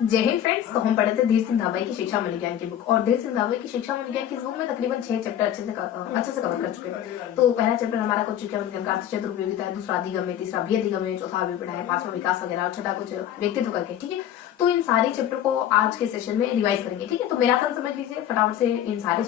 जय हिंद फ्रेंड्स। तो हम पढ़े थे धीर सिंह धाबाई की शिक्षा मनोविज्ञान की बुक, और धीर सिंह धाबाई की शिक्षा मनोविज्ञान की इस बुक में तकरीबन 6 चैप्टर अच्छे से कवर कर चुके हैं। तो पहला चैप्टर हमारा कुछ शिक्षा मनोविज्ञान का अर्थशास्त्र उपयोगिता है, दूसरा अधिगम है, तीसरा भी अधिगम है, चौथा अभिप्राय है, पांचवा विकास वगैरह, और छठा कुछ व्यक्तित्व करके। ठीक है, तो इन सारे चैप्टर को आज के सेशन में रिवाइज करेंगे। ठीक है, तो मैराथन समझ लीजिए, फटाफट से इन सारे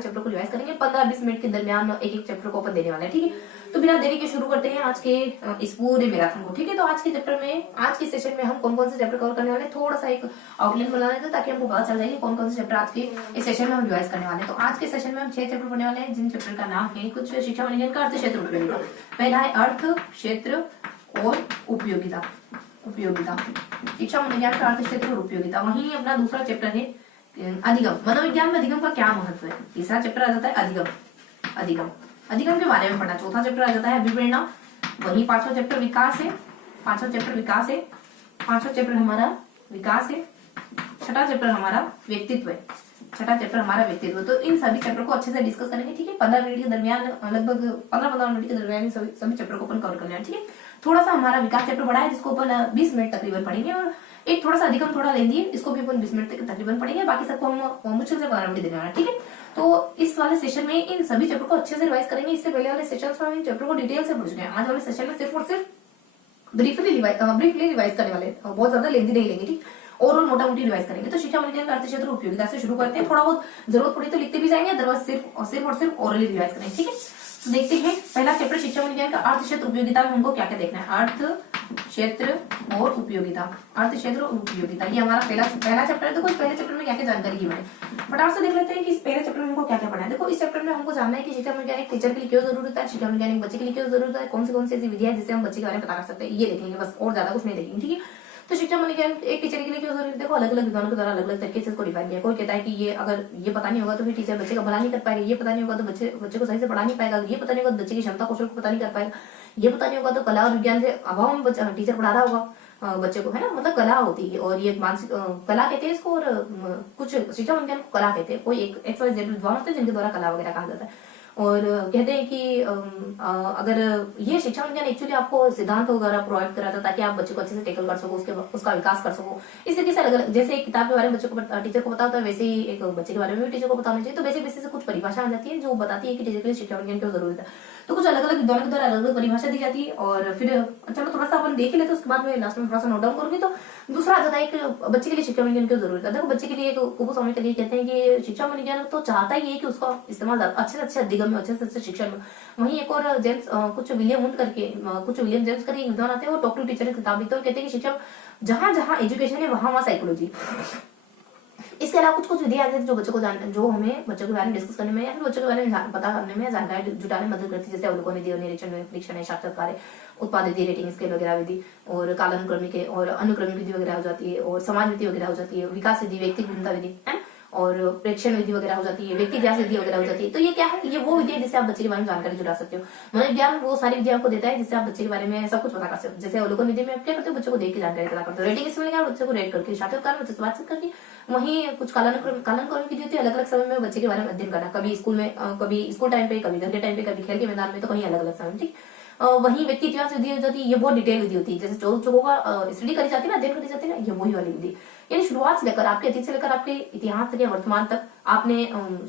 चैप्टर को रिवाइज करेंगे। 15-20 मिनट के दरमियान एक एक चैप्टर को अपन देने वाले हैं। ठीक है, तो बिना देरी के शुरू करते हैं आज के इस पूरे मैराथन को। ठीक है, तो आज के चैप्टर में, आज के सेशन में हम कौन कौन से चैप्टर कवर करने वाले हैं, थोड़ा सा एक आउटलाइन बना लेते हैं ताकि हमको पता चल जाए कि कौन कौन से चैप्टर आज के इस सेशन में हम रिवाइज करने वाले हैं। तो आज के सेशन में हम 6 चैप्टर पढ़ने वाले हैं, जिन चैप्टर का नाम है कुछ शिक्षा मनोविज्ञान का अर्थ क्षेत्र उपयोगिता। पहला है अर्थ क्षेत्र और उपयोगिता। शिक्षा मनोविज्ञान का अर्थ क्षेत्र और उपयोगिता। वहीं अपना दूसरा चैप्टर है अधिगम। मनोविज्ञान में अधिगम का क्या महत्व है। तीसरा चैप्टर आ जाता है अधिगम के बारे में पढ़ना। चौथा चैप्टर आ जाता है अभिप्रेरणा। वहीं पांचवा चैप्टर विकास है। पांचवा चैप्टर हमारा विकास है। छठा चैप्टर हमारा व्यक्तित्व है। तो इन सभी चैप्टर को अच्छे से डिस्कस करेंगे। ठीक है, 15 मिनट के दरमियान, लगभग 15-15 मिनट के दरमियान सभी चैप्टर को अपन कवर कर लेना। ठीक है, थोड़ा सा हमारा विकास चैप्टर बड़ा है, जिसको अपन 20 मिनट तकरीबन पढ़ेंगे, और एक थोड़ा सा अधिगम थोड़ा लेंदी है, इसको भी अपन 20 मिनट तक तकरीबन पढ़ेंगे। बाकी सबको हम मुश्किल से 15 मिनट देने वाला। ठीक है, तो इस वाले सेशन में इन सभी चैप्टर को अच्छे से रिवाइज करेंगे। इससे पहले वाले सेशन में इन चैप्टर को डिटेल से पढ़ चुके हैं। आज वाले सेशन में सिर्फ और सिर्फ ब्रीफली रिवाइज करने वाले, बहुत ज्यादा लेंदी नहीं लेंगे। ठीक, ओवरऑल मोटा मोटी रिवाइज करेंगे। तो शिक्षा मनोविज्ञान का अर्थ क्षेत्र उपयोगिता से शुरू करते हैं। थोड़ा बहुत जरूरत पड़ी तो लिखते भी जाएंगे, अदरवाइज सिर्फ ओरली रिवाइज करेंगे। ठीक है, तो देखते हैं पहला चैप्टर शिक्षा मनोविज्ञान का अर्थ क्षेत्र उपयोगिता में हमको क्या क्या देखना है। अर्थ क्षेत्र और उपयोगिता, ये हमारा पहला चैप्टर है। तो कुछ पहले चैप्टर में क्या क्या जानकारी की मैंने फटाफट से देख लेते हैं कि इस पहले चैप्टर में हमको क्या क्या पढ़ना है। देखो, इस चैप्टर में हमको जानना है कि शिक्षा मनोविज्ञान एक टीचर के लिए क्यों जरूरत है, शिक्षा मनोविज्ञान एक बच्चे के लिए क्यों जरूरत है, कौन सी ऐसी विधियां है जिससे हम बच्चे के बारे में पता कर सकते हैं, ये देखेंगे बस, और ज्यादा कुछ नहीं देखेंगे। ठीक है, तो शिक्षा मनोविज्ञान एक टीचर के लिए क्यों जरूरी है। देखो, अलग अलग विद्वानों के द्वारा अलग अलग तरीके से इसको डिफाइन किया। कोई कहता है कि ये अगर ये पता नहीं होगा तो फिर टीचर बच्चे का भला नहीं कर पाएगा, ये पता नहीं होगा तो बच्चे को सही से पढ़ा नहीं पाएगा, ये पता नहीं होगा तो बच्चे की क्षमता कौशल को पता नहीं कर पाएगा, ये पता नहीं होगा तो कला और विज्ञान से अभाव में टीचर पढ़ा रहा होगा बच्चे को, है ना। मतलब कला होती है, और ये मानसिक कला कहते हैं इसको, और कुछ शिक्षा मनोविज्ञान को कला कहते हैं। कोई एक XYZ विद्वान होते हैं जिनके द्वारा कला वगैरह कहा जाता है। और कहते हैं कि अगर ये शिक्षा मनोविज्ञान एक्चुअली आपको सिद्धांत वगैरह प्रोवाइड कराता है ताकि आप बच्चे को अच्छे से टेकल कर सको, उसका विकास कर सको। इस तरीके से अलग अलग, जैसे एक किताब के बारे में बच्चे को टीचर को पता होता है, वैसे ही एक बच्चे के बारे में भी टीचर को बताना चाहिए। तो वैसे से कुछ परिभाषा आ जाती है जो बताती है कि टीचर के लिए शिक्षा मनोविज्ञान क्यों जरूरत है। तो कुछ अलग अलग विद्वानों के द्वारा अलग अलग परिभाषा दी जाती है, और फिर चलो थोड़ा सा अपन देख ही लेते हैं, उसके बाद में लास्ट में थोड़ा सा नोट डाउन करूंगी। तो दूसरा आ जाता है कि बच्चे के लिए शिक्षा मनोविज्ञान क्यों जरूरत है। देखो, बच्चे के लिए कुपू स्वामी के लिए कहते हैं कि शिक्षा मनोविज्ञान तो चाहता ही है कि उसका इस्तेमाल अच्छे से अच्छे अधिगम में, अच्छे से अच्छे शिक्षा में। वहीं एक और जेम्स कुछ विलियम जेम्स करके एक विद्वान आते हैं, वो टॉक टू टीचर की किताब लिखते हैं और कहते हैं कि शिक्षा जहां जहां एजुकेशन है वहां साइकोलॉजी। इसके अलावा कुछ विधियां आती है जो हमें बच्चों के बारे में डिस्कस करने में, या फिर बच्चों के बारे में पता करने में, जानकारी जुटाने में मदद करती है। जैसे अवलोकन विधि, निरीक्षण, परीक्षण, साक्षात्कार है, उत्पाद विधि, रेटिंग स्केल वगैरह विधि, और कालानुक्रमिक और अनुक्रमिक विधि वगैरह हो जाती है, और समाज विधि वगैरह हो जाती है, विकास विधि, व्यक्ति भिन्नता विधि है, और प्रेक्षण विधि वगैरह हो जाती है, व्यक्ति इतिहास विधि वगैरह हो जाती है। तो ये क्या है, ये वो विधि है जिससे आप बच्चे के बारे में जानकारी जुटा सकते हो। मनोविज्ञान वो सारी विधियां आपको देता है जिससे आप बच्चे के बारे में सब कुछ पता कर सकते हो। जैसे अवलोकन विधि में आप क्या करते हो, बच्चे को देख के जानकारी पता करते हो। रेटिंग स्केल में बच्चे को रेट करके, साक्षात्कार में बच्चे से बातचीत करके। वहीं कुछ कालानुक्रमिक विधि होती है, अलग अलग समय में बच्चे के बारे में अध्ययन करना, कभी स्कूल में, कभी स्कूल टाइम पे, कभी घर के टाइम पे, कभी खेल के मैदान में, तो कहीं अलग अलग समय। ठीक, वही व्यक्ति इतिहास विधि हो जाती है, ये बहुत डिटेल विधि होती है। जैसे चौकों का स्टडी करी जाती है ना, अध्ययन करी जाती है ना, ये वही वाली विधि। यानी शुरुआत से लेकर, आपके अतीत से लेकर आपके इतिहास तक या वर्तमान तक आपने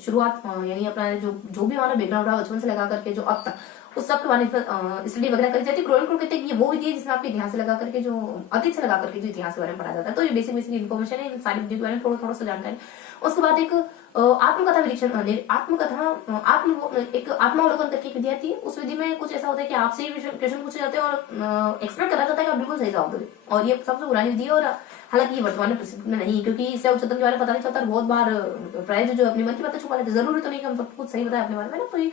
शुरुआत, यानी अपना जो भी हमारा बैकग्राउंड रहा बचपन से लगा करके जो अब तक, उस सब के बारे में स्टडी वगैरह करी जाती है। क्रोनिकल कहते हैं कि ये वो विधि है जिसमें आपके इतिहास से लगा करके, जो अतीत से लगा करके जो इतिहास के बारे में पढ़ा जाता है। तो ये बेसिक इन्फॉर्मेशन है, सारी विधियों के बारे में थोड़ा सा जानकारी। उसके बाद एक आत्मकथा आत्मावलोकन करके एक विधि आती है। उस विधि में कुछ ऐसा होता है कि आपसे ही क्वेश्चन पूछे जाते हैं और एक्सपेक्ट करा जाता है कि आप बिल्कुल सही जवाब दोगे, और ये सबसे पुरानी विधि है। और हालांकि ये वर्तमान में प्रसिद्ध में नहीं, क्योंकि इससे उच्चतम के बारे में पता नहीं चलता। बहुत बार प्राय जो अपनी मन की बातें छुपा लेते, जरूरी तो नहीं कि हम सब कुछ सही बताएं अपने बारे में ना। तो ये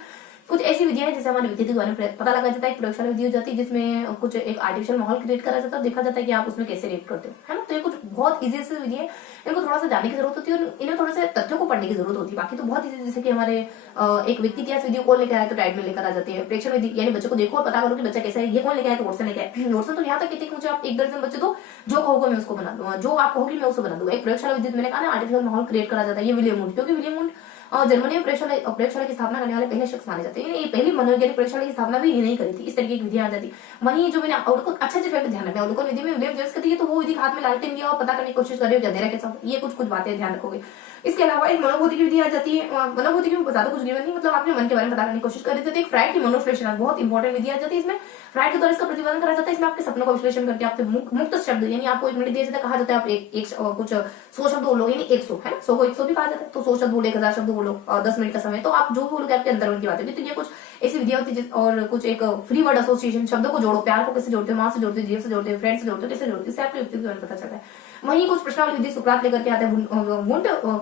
कुछ ऐसी विधियां हैं जिससे हमारे व्यक्तित्व के बारे में पता लगा जाता है। एक प्रयोगशाला विधि हो जाती है जिसमें कुछ एक आर्टिफिशियल माहौल क्रिएट करा जाता है, देखा जाता है कि आप उसमें कैसे रिएक्ट करते हो, है ना। तो ये कुछ बहुत इजी से विधि है, इनको थोड़ा सा जानने की जरूरत होती है, और इन्हें थोड़े से तथ्यों को पढ़ने की जरूरत होती है। बाकी तो बहुत इजी, जैसे कि हमारे एक व्यक्ति इतिहास विधि कौन लेकर आए तो टाइप में लेकर आ जाती है। प्रेक्षण विधि, यानी बच्चे को देखो और पता करो कि बच्चा कैसा है, ये कौन लेकर आए तो वोट्सन लेकर आए। वोट्सन तो यहाँ तक कहते हैं कि मुझे आप 1 दर्जन बच्चे दो, जो कहोगे मैं उसको बना दूंगा, जो आप कहोगे मैं उसको बना दूंगा। एक प्रयोगशाला विधि मैंने कहा ना, आर्टिफिशियल माहौल क्रिएट करा जाता है, ये विलियम वुंड, क्योंकि विलियम वुंड और जर्मनी में प्रयोगशाला की स्थापना करने वाले पहले शख्स माने जाते हैं। ये पहली मनोवैज्ञानिक प्रयोगशाला की स्थापना भी नहीं करी थी, इस तरीके की विधियां आ जाती। वहीं जो मैंने अवलोकन अच्छे फैक्ट ध्यान रखना, अवलोकन विधि में विलियम जेम्स की तो वो विधि हाथ में लालटेन दिया और पता करने की कोशिश कर रहे हो अंधेरा के साथ, ये कुछ बातें ध्यान रखोगे। इसके अलावा एक मनोभूति की विधि आ जाती है। मनोभूति की ज्यादा कुछ गिवन नहीं, मतलब आपने मन के बारे में पता करने की कोशिश कर रहे थे। एक फ्राइड की मनोविश्लेषण बहुत इंपॉर्टेंट विधि आ जाती है। इसमें फ्राइड के द्वारा इसका प्रतिपादन करा जाता है। इसमें आपके सपनों का विश्लेषण करके आपसे मुक्त शब्द, यानी आपको 1 मिनट दिया जाता है, कहा जाता है आप एक कुछ 100 शब्द बोलो, यानी 100 है ना, 100 को 100 भी कहा जाता है, तो 100 शब्द बोलो, 1000 शब्द बोलो और 10 मिनट का समय, तो आप जो भी बोलोगे आपके अंदर उनकी बात होगी। तो ये कुछ ऐसी विधियां होती है। और कुछ एक फ्री वर्ड एसोसिएशन, शब्दों को जोड़ो, प्यार को कैसे जोड़ते हो, माँ से जोड़ते हो, जीव से जोड़ते हो, फ्रेंड से जोड़ते हो, कैसे जोड़ते हो, इससे आपके व्यक्तित्व के बारे में पता चलता है। वहीं कुछ प्रश्नावली विधि सुकरात लेकर के आते हैं।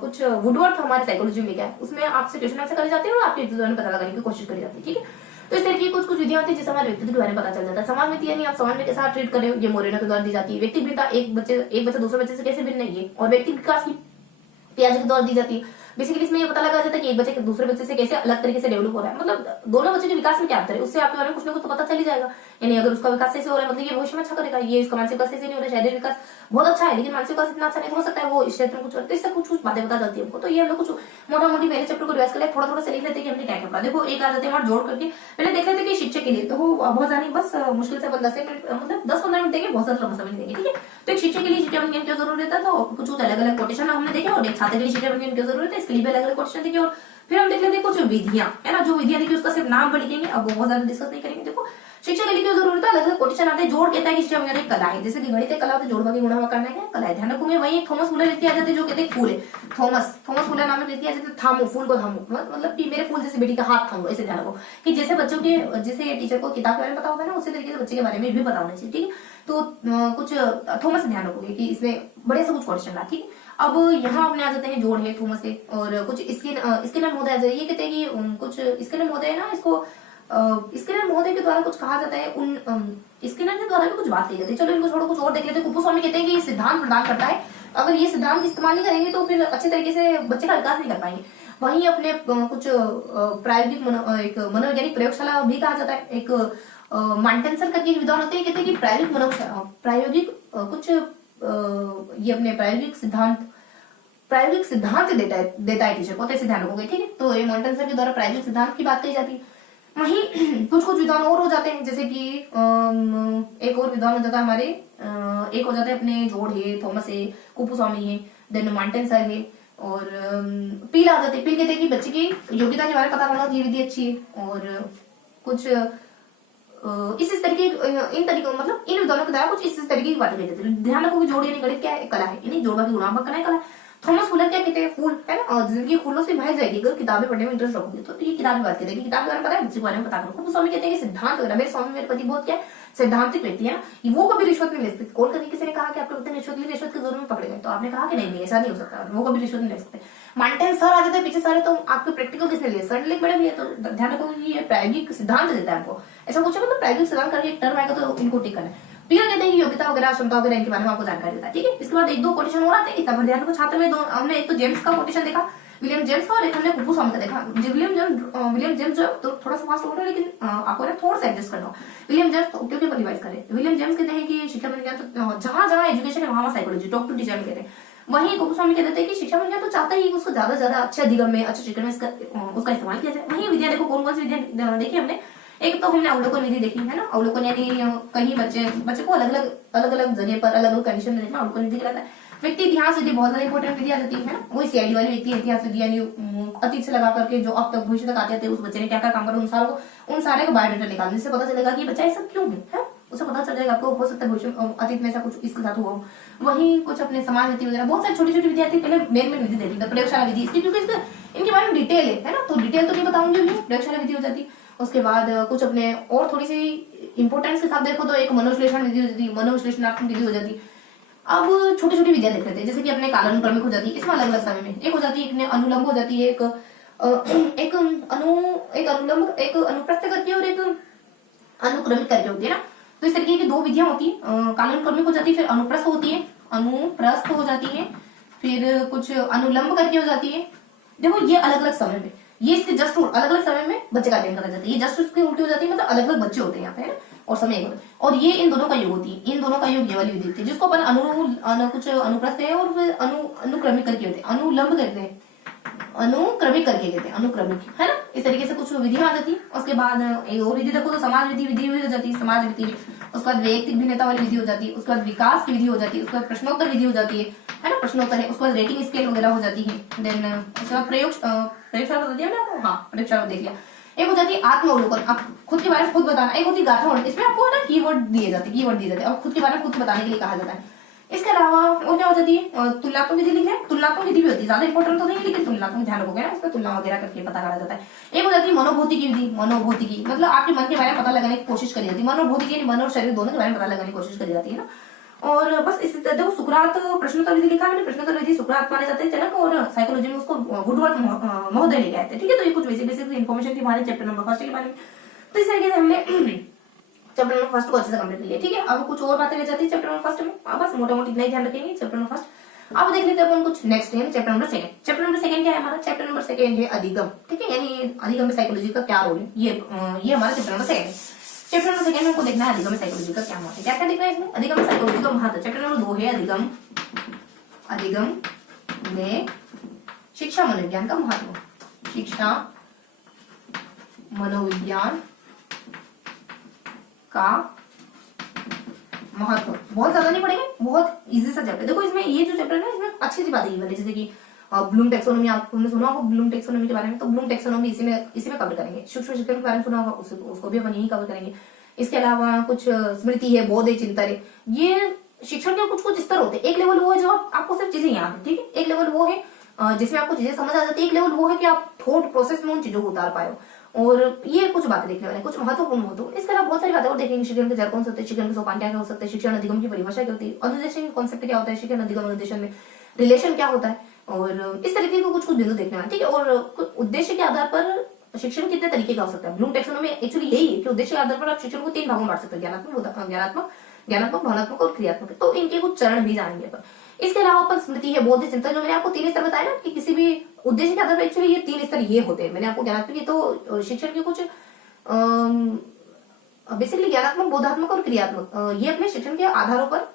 कुछ वुडवर्थ हमारे साइकोलॉजी में क्या है, उसमें आपसे क्वेश्चन आंसर करे जाते हैं और आपके व्यक्तित्व में पता लगाने की कोशिश करी जाती है। ठीक है, तो इस तरह की कुछ विधियां होती है जिससे हमारे व्यक्तित्व के बारे में पता चल जाता है। समाज में यानी आप समाज में कैसा ट्रीट कर रहे हो, ये मोरेनो के द्वारा दी जाती है। व्यक्ति भिन्नता, एक बच्चा दूसरे बच्चे से कैसे भिन्न है, ये और व्यक्ति विकास की पियाजे के द्वारा दी जाती है। बेसिकली इसमें ये पता लगा जाता है कि एक बच्चे दूसरे बच्चे से कैसे अलग तरीके से डेवलप हो रहा है, मतलब दोनों बच्चे के विकास में क्या अंतर है, उससे आपके बारे में कुछ ना कुछ तो पता चल ही जाएगा। यानी अगर उसका विकास सही से हो रहा है मतलब ये भविष्य में अच्छा करेगा, ये इसका मानसिक विकास सही से नहीं हो रहा है, शारीरिक विकास बहुत अच्छा है लेकिन मानसिक विकास इतना अच्छा नहीं हो सकता है, वो इस क्षेत्र में कुछ करते, इससे कुछ बातें पता चलती है हमको। तो ये हम लोग कुछ मोटा मोटी पहले चैप्टर को रिवाइज कर ले, थोड़ा से लिख लेते हैं कि हमने क्या क्या पढ़ा। देखो एक आ जाते हैं हमारे जोड़ करके, पहले देख लेते हैं कि शिक्षक के लिए तो बहुत जानी बस मुश्किल से 10 मिनट, मतलब 10-15 मिनट देंगे, बहुत ज्यादा लंबा समय नहीं देंगे। ठीक है, तो एक शिक्षक के लिए शिक्षावन ज्ञान की जरूरत रहता है, तो कुछ अलग अलग कोटेशन हमने देखे, और एक छात्र के लिए शिक्षावन ज्ञान की जरूरत है, इसके लिए भी अलग अलग कोटेशन देखे। और फिर हम देख लेते हैं कुछ विधियां, है ना, जो विधियां देखिए उसका सिर्फ नाम पर लिखेंगे, अब बहुत ज्यादा डिस्कस नहीं करेंगे। देखो शिक्षा के लिए क्यों जरूरत है, अलग अलग कोटेशन आते हैं। जोड़ कहता है कि शिक्षा में कला है, जैसे कि गणित कला होती है, जोड़ भागी गुणा करना है कला है, ध्यान रखोगे। वही थॉमस मुलर व्यक्ति आ जाते हैं जो कहते हैं फूल है, थॉमस मुलर नाम व्यक्ति आ जाते हैं थामो, फूल को थामो, मतलब कि मेरे फूल जैसे बेटी का हाथ थामो, ऐसे ध्यान रखो कि जैसे बच्चों के, जैसे टीचर को किताब के बारे में पता होगा ना, उसी तरीके से बच्चे के बारे में भी पता होना चाहिए। ठीक है, तो कुछ थॉमस ध्यान रखोगे कि इसमें बड़े से कुछ क्वेश्चन रहा। ठीक है, अब यहाँ अपने आ जाते हैं जोड़ है थॉमस है, और कुछ स्किनर महोदय आ जाए, ये कहते हैं कि कुछ स्किनर महोदय है ना, इसको स्किनर महोदय के द्वारा कुछ कहा जाता है, उन स्किनर के द्वारा भी कुछ बात कही जाती है। चलो इनको छोड़ो, कुछ और देख लेते हैं। कुपुस्वामी कहते हैं कि ये सिद्धांत प्रदान करता है, अगर ये सिद्धांत इस्तेमाल नहीं करेंगे तो फिर अच्छे तरीके से बच्चे का विकास नहीं कर पाएंगे। वहीं अपने कुछ प्रायोगिक एक मनोवैज्ञानिक प्रयोगशाला भी कहा जाता है, एक मार्टेंसन करके विद्वान होते हैं, कहते हैं कि प्रायोगिक कुछ ये अपने प्रायोगिक सिद्धांत देता है टीचर को, तो ऐसे ध्यान रखोगे। ठीक है, तो ये मार्टेंसन के द्वारा प्रायोगिक सिद्धांत की बात कही जाती है। वहीं कुछ विद्वान और हो जाते हैं, जैसे कि एक और विद्वान हो जाता है हमारे, एक हो जाते हैं अपने जोड़ है, थॉमस है, कुपुस्वामी है, देन मार्टेंसन है, और पील आ जाते हैं। पील कहते हैं कि बच्चे की योग्यता के बारे में पता करना, ये विधि अच्छी है। और कुछ इस तरीके, इन तरीकों, मतलब इन विद्वानों के द्वारा कुछ इस तरीके की बातें कही जाती है। ध्यान रखो कि जोड़ यानी गणित क्या है, कला है, यानी जोड़ भागी गुणा करना है कला है। थॉमस मुलर क्या कहते हैं, फूल है ना, और जिंदगी फूलों से भर जाएगी अगर किताबें पढ़ने में इंटरेस्ट रखोगे तो। ये किताब की बात कहते हैं, किताब के बारे में पता है, बच्चे के बारे में पता करो। तो स्वामी कहते हैं कि सिद्धांत वगैरह, मेरे स्वामी मेरे पति बहुत क्या सिद्धांतिक व्यक्ति है ना, वो कभी रिश्वत नहीं ले सकते। कॉल करके किसी ने कहा कि आपके पति रिश्वत के जरूर में पकड़े गए, तो आपने कहा कि नहीं ऐसा नहीं हो सकता, वो कभी रिश्वत नहीं ले सकते। मार्टेन सर आ जाते हैं पीछे सारे, तो आपके प्रैक्टिकल किसने लिए, सर लिख बड़े लिए, तो ध्यान रखो ये प्रायोगिक सिद्धांत देता है आपको। ऐसा कुछ मतलब प्रायोगिक सिद्धांत करके एक टर्म आएगा तो इनको टिक करना है। पीयर कहते हैं कि योग्यता वगैरह क्षमता वगैरह इनके बारे में आपको जानकारी देता है। ठीक है, इसके बाद 1-2 कोटेशन और आते हैं, इतना ध्यान रखो छात्र में। हमने एक तो जेम्स का कोटेशन देखा, विलियम जेम्स का, और एक हमने कुपुस्वामी का देखा। विलियम जेम्स जो तो थोड़ा सा फास्ट हो रहा है, लेकिन आपको ना थोड़ा सा एडजस्ट करना हो। विलियम जेम्स क्योंकि अपन रिवाइज करें, विलियम जेम्स कहते हैं कि शिक्षा में तो जहां एजुकेशन है वहां साइकोलॉजी, टॉक टू टीचर कहते हैं। वहीं कुपुस्वामी कहते हैं कि शिक्षा में तो चाहता है कि उसको ज्यादा से ज्यादा अच्छे अधिगम में, अच्छे शिक्षण में उसका इस्तेमाल किया जाए। वहीं विद्या देखो कौन कौन सी विद्या देखी हमने, एक तो हमने अवलोकन विधि देखी है ना, अवलोकन यानी कहीं बच्चे को अलग अलग जगह पर अलग अलग कंडीशन में देखना, अवलोकन विधि कहलाता है। व्यक्ति इतिहास विधि बहुत ज्यादा इंपॉर्टेंट विधि आ जाती है ना, वही सीआईडी वाली व्यक्ति इतिहास विधि, यानी अतीत से लगा करके जो अब तक भविष्य तक आते थे उस बच्चे ने क्या क्या काम करा, उन सारे का बायोडाटा निकालने से पता चलेगा कि बच्चा ऐसा क्यों है, उसे पता चल जाएगा आपको, हो सकता है भविष्य अतीत में ऐसा कुछ इसके साथ हुआ हो। वहीं कुछ अपने समाज नीति वगैरह बहुत सारी छोटी छोटी विधि आती है। पहले मेन विधि देखी प्रयोगशाला विधि, इसकी क्योंकि इनके बारे में डिटेल है ना, तो डिटेल तो नहीं बताऊंगी, प्रयोगशाला विधि हो जाती। उसके बाद कुछ अपने और थोड़ी सी इंपोर्टेंस के साथ देखो तो एक मनोविश्लेषण विधि हो जाती, मनोविश्लेषणात्मक विधि हो जाती। अब छोटी छोटी विधियां देख लेते हैं, जैसे कि अपने कालानुक्रमिक हो जाती है, इसमें अलग अलग समय में एक हो जाती है, एक अनुलंब हो जाती है, एक अनुलंब, एक अनुप्रस्थ करके और एक अनुक्रमिक करके होती है ना। तो इस तरीके की 2 विधियां होती है, कालानुक्रमिक हो जाती है, फिर अनुप्रस्थ होती है, अनुप्रस्थ हो जाती है, फिर कुछ अनुलंब करके हो जाती है। देखो ये अलग अलग समय में, ये इसके जस्ट अलग अलग समय में बच्चे का अध्ययन करा जाता है, ये जस्ट उसके उल्टी हो जाती है, मतलब अलग अलग बच्चे होते हैं यहाँ पे है ना, और समय और ये इन दोनों का योग होती है, इन दोनों का योग ये वाली विधि होती है, जिसको अपन कुछ अनुप्रस्थ है और फिर अनुक्रमिक करके होते हैं, अनुलंब करते हैं, अनुक्रमिक करके कहते हैं, अनुक्रमिक, है ना। इस तरीके से कुछ विधियां आ जाती है। उसके बाद एक और विधि देखो तो समाज विधि, विधि हो जाती है, समाज विधि। उसके बाद वैयक्तिक भिन्नता वाली विधि हो जाती है। उसके बाद विकास की विधि हो जाती है। उसके बाद प्रश्नोत्तर विधि हो जाती है ना, प्रश्नोत्तर है। उसके बाद रेटिंग स्केल वगैरह हो जाती है। देन उसके बाद प्रयोगशाला बता दिया ना, हाँ प्रयोगशाला देख लिया। एक हो जाती है आत्मावलोकन, आप खुद के बारे में खुद बताना। एक होती है गाथावर्णन, इसमें आपको ना कीवर्ड दिए जाते हैं और खुद के बारे में खुद बताने के लिए कहा जाता है। इसके अलावा और क्या हो जाती है, तुलनात्मक विधि लिख लें। तुलनात्मक विधि भी होती है, ज्यादा इंपॉर्टेंट तो नहीं है लेकिन तुलनात्मक ध्यान रखोगे ना, इसमें तुलना वगैरह करके पता करा जाता है। एक हो जाती है मनोभौतिकी विधि। मनोभौतिकी मतलब आपके मन के बारे में पता लगाने की कोशिश करी जाती है। मनोभौतिकी मन और शरीर दोनों के बारे में पता लगाने की कोशिश करी जाती है ना। और बस इसी तरह देखो, सुकरात प्रश्नोत्तर विधि लिखा मैंने। प्रश्नोत्तर विधि सुकरात माने जाते हैं जनक, और साइकोलॉजी में उसको वुडवर्थ महोदय लेके आए थे। ठीक है, तो ये कुछ बेसिक इन्फॉर्मेशन थी हमारे चैप्टर नंबर 1 के बारे में। तो इस तरीके से हमने चैप्टर नंबर 1 को अच्छे से कंप्लीट लिया। ठीक है, अब कुछ और बातें रह जाती है चैप्टर नंबर 1 में, बस मोटा मोटी इतना ही ध्यान रखेंगे चैप्टर नंबर 1। अब देख लेते हैं अपन कुछ नेक्स्ट है चैप्टर नंबर 2। चैप्टर नंबर 2 क्या है हमारा? चैप्टर नंबर 2 है अधिगम। ठीक है, यानी अधिगम में साइकोलॉजी का क्या रोल है, ये हमारा चैप्टर नंबर 2 है। चैप्टर नंबर 2 में हमको देखना है अधिगम में साइकोलॉजी का क्या महत्व है। क्या क्या देखना है इसमें? अधिगम में साइकोलॉजी का महत्व। चैप्टर नंबर 2 है अधिगम, अधिगम में शिक्षा मनोविज्ञान का महत्व। शिक्षा मनोविज्ञान का महत्व बहुत ज्यादा नहीं पढ़ेंगे, बहुत इजी सा चैप्टर। देखो इसमें ये जो चैप्टर है ना, इसमें अच्छी सी बातें की, जैसे कि ब्लूम टैक्सोनॉमी, आपने सुना होगा ब्लूम टैक्सोनॉमी के बारे में, तो ब्लूम टैक्सोनॉमी इसी में कवर करेंगे। सूक्ष्म शिक्षण के बारे में सुना होगा, उसको भी अपन यही कवर करेंगे। इसके अलावा कुछ स्मृति है, बोध है, चिंतन है। ये शिक्षण के कुछ स्तर होते हैं। एक लेवल वो है जो आपको सिर्फ चीजें याद है, ठीक है। एक लेवल वो है जिसमें आपको चीजें समझ आ जाती है। एक लेवल वो है कि आप थॉट प्रोसेस में उन चीजों को उतार पाए हो। और ये कुछ बातें देखने वाले, कुछ महत्वपूर्ण महत्व। इसके अलावा बहुत सारी बातें और देखेंगे। शिक्षण के जड़ कौन से होते हैं, शिक्षण के सोपान क्या हो सकते हैं, शिक्षण अधिगम की परिभाषा क्या होती है, अनुदेशन कॉन्सेप्ट क्या होता है, शिक्षण अधिगम अनुदेशन में रिलेशन क्या होता है, और इस तरीके को कुछ बिंदु देखने वाले। ठीक है, और उद्देश्य के आधार पर शिक्षण कितने तरीके का हो सकता है। ब्लूम टैक्सोनॉमी एक्चुअली यही है कि उद्देश्य के आधार पर आप शिक्षण को 3 भागों में बांट सकते हैं, ज्ञानात्मक, भावनात्मक और क्रियात्मक। तो इनके कुछ चरण भी जानेंगे अपन। इसके अलावा अपन स्मृति है, बोध, चिंतन, जो मैंने आपको 3 स्तर बताया ना कि किसी भी उद्देश्य के आधार पर एक्चुअली ये 3 स्तर ये होते हैं। मैंने आपको ज्ञानात्मक, तो शिक्षण के कुछ बेसिकली ज्ञानात्मक, बोधात्मक और क्रियात्मक, ये अपने शिक्षण के आधारों पर,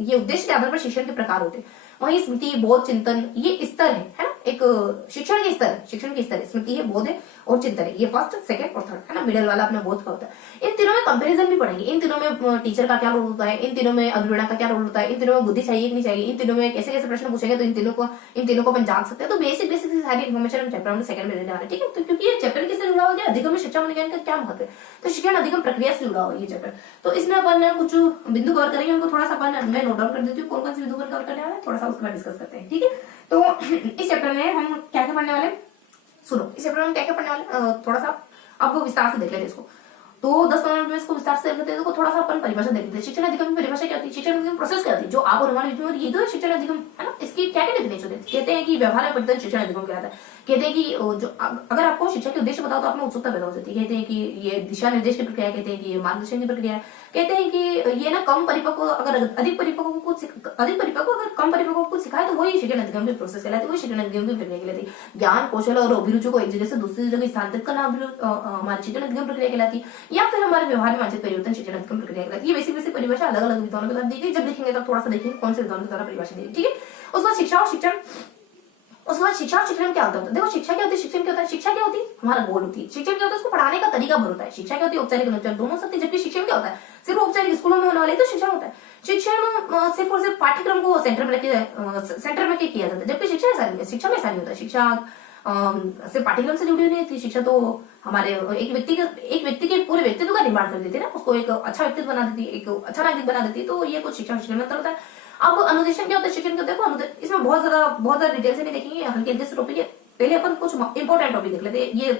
ये उद्देश्य के आधार पर शिक्षण के प्रकार होते हैं। वही स्मृति, बोध, चिंतन ये स्तर है ना, एक शिक्षण के स्तर, शिक्षण के स्तर। स्मृति है, बोध है और चिंतन है, ये फर्स्ट, सेकंड और थर्ड है ना। मिडिल वाला अपना बोध का होता है। इन तीनों में कंपैरिजन भी पढ़ेंगे। इन तीनों में टीचर का क्या रोल होता है, इन तीनों में अभिप्रेरणा का क्या रोल होता है, इन तीनों में बुद्धि चाहिए कि नहीं चाहिए, इन तीनों में कैसे कैसे प्रश्न पूछेंगे, तो इन तीनों को अपन जान सकते हैं। तो बेसिक सारी इन्फॉर्मेशन हम चैप्टर नंबर 2 में लेने वाले हैं। ठीक है, तो क्योंकि ये चैप्टर किससे जुड़ा हुआ है, अधिगम में शिक्षा मनोविज्ञान का क्या महत्व है, तो शिक्षण अधिगम प्रक्रिया से जुड़ा हुआ है ये चैप्टर। तो इसमें अपन कुछ बिंदु कवर करेंगे, उनको थोड़ा सा अपन मैं नोट डाउन कर देती हूँ, कौन कौन से बिंदु कवर करने वाले हैं, थोड़ा सा उसके बाद डिस्कस करते हैं। ठीक है, तो इस चैप्टर में हम क्या क्या पढ़ने वाले, सुनो इस चैप्टर में क्या क्या पढ़ने वाले, थोड़ा सा अब विस्तार से देख लेते हैं इसको। तो 10-15 मिनट में इसको विस्तार से देख लेते हैं। तो थोड़ा सा अपन परिभाषा देख लेते हैं। शिक्षण अधिगम की परिभाषा क्या होती है, शिक्षण अधिगम प्रोसेस क्या होती है, जो आप और हमारे बीच में ये तो शिक्षण अधिगम है ना, इसकी क्या क्या डेफिनेशन है। कहते हैं कि व्यवहार में परिवर्तन शिक्षण अधिगम कहलाता है। कहते हैं कि जो अगर आपको शिक्षा के उद्देश्य बताओ तो आप में उत्सुकता पैदा हो जाती है। कहते हैं कि ये दिशा निर्देश की प्रक्रिया, कहते हैं कि ये मार्गदर्शन की प्रक्रिया है, कहते हैं कि ये ना कम परिपक्व, अगर अधिक परिपक्व को अगर कम परिपक्व को सिखाए तो वही शिक्षण अधिगम की प्रोसेस कहलाती है, वही शिक्षण अधिगम की प्रक्रिया कहलाती है। ज्ञान, कौशल और अभिरुचि को एक जगह से दूसरी जगह स्थानांतरित करना हमारी शिक्षण अधिगम प्रक्रिया कहलाती है। या फिर हमारे व्यवहार में वांछित परिवर्तन शिक्षण अधिगम प्रक्रिया कहलाती है। ये बेसिक परिभाषा अलग अलग विद्वानों के द्वारा दी गई। जब देखेंगे तब थोड़ा सा देखेंगे कौन से विद्वानों के द्वारा परिभाषा दी गई। ठीक है, उसके बाद शिक्षा और शिक्षण, उसके बाद शिक्षा और शिक्षण क्या होता है। देखो शिक्षा क्या होती है, शिक्षण क्या होता है। शिक्षा क्या होती है, हमारा गोल होती है। शिक्षण क्या होता है, उसको पढ़ाने का तरीका भर होता है। शिक्षा क्या होती है, औपचारिक अनौपचारिक दोनों सकते हैं। जबकि शिक्षण क्या होता है, सिर्फ औपचारिक स्कूलों में होने वाले तो शिक्षण होता है। शिक्षण सिर्फ और सिर्फ पाठ्यक्रम को सेंटर में किया जाता है, जबकि शिक्षा ऐसा नहीं है। शिक्षा में ऐसा नहीं होता। शिक्षा सिर्फ पाठ्यक्रम से जुड़ी नहीं थी। शिक्षा तो हमारे एक व्यक्ति के पूरे व्यक्तित्व का निर्माण कर देती है ना, उसको एक अच्छा व्यक्तित्व बना देती है, एक अच्छा नागरिक बना देती है। तो ये कुछ शिक्षा में अंतर होता है। अब अनुदेशन क्या होता है, शिक्षण क्या देखो, इसमें बहुत ज्यादा डिटेल से नहीं देखेंगे, हल्के हल्के टॉपिक है। पहले अपन कुछ इंपॉर्टेंट टॉपिक देख लेते हैं, ये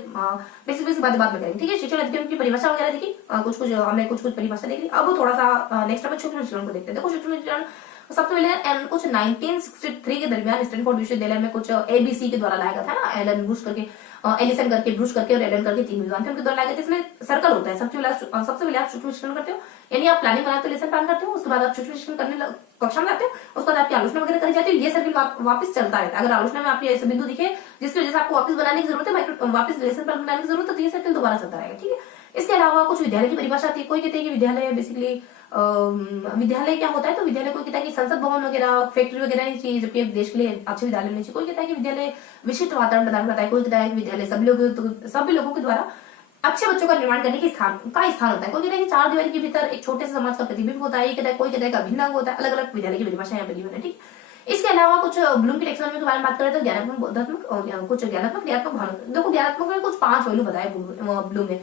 बेसिक बातें बाद में करेंगे। ठीक है, शिक्षण अधिगम की परिभाषा वगैरह देखी, हमने कुछ परिभाषा देख ली। अब थोड़ा सा नेक्स्ट अपन सूक्ष्म शिक्षण को देखते हैं। देखो सूक्ष्म शिक्षण सबसे पहले कुछ 1963 के दरमियान स्टैनफोर्ड विश्वविद्यालय में कुछ ABC के द्वारा लाया गया था ना, एलिसन करके, ब्रूस करके और एलन करके 3 विद्वान थे, उनके द्वारा लाया गया था। इसमें सर्कल होता है। सबसे पहले आप सूक्ष्म शिक्षण करते हो, यानी आप प्लानिंग बनाते हो, लेसन प्लान करते हो, उसके बाद आप सूक्ष्म शिक्षण करने कक्षा में आते हो, उसके बाद आपकी आलोचना वगैरह करी जाती है। ये सर्कल वापस चलता रहता है। अगर आलोचना में आपके ऐसे बिंदु दिखे जिसकी वजह से आपको वापस बनाने की जरूरत है, वापस लेसन प्लान बनाने की जरूरत है, तो ये सर्कल दोबारा चलता रहेगा। ठीक है, इसके अलावा कुछ विद्यालय की परिभाषा आती है। कोई कहते हैं कि विद्यालय बेसिकली विद्यालय क्या होता है, तो विद्यालय कोई कहता है कि संसद भवन वगैरह, फैक्ट्री वगैरह नहीं चाहिए, जबकि एक देश के लिए अच्छे विद्यालय नहीं चाहिए। कोई कहता है कि विद्यालय विशिष्ट वातावरण प्रदान करता है, कोई कहता है कि विद्यालय सभी लोगों के द्वारा अच्छे बच्चों का निर्माण करने के स्थान होता है। कोई कहता है कि चार दीवारी के भीतर एक छोटे से समाज का प्रतिबिंब होता है, कोई कहता है कि अभिन्न अंग होता है। अलग अलग विद्यालय की परिभाषा यहाँ पे गिवन है, ठीक। इसके अलावा कुछ ब्लूम की टैक्सोनॉमी के बारे में बात करें तो ज्ञानात्मक, बोधात्मक और कुछ ज्ञानात्मक, क्रियात्मक, भावनात्मक। देखो ज्ञानात्मक में कुछ 5 वैल्यू बताए ब्लूम ने।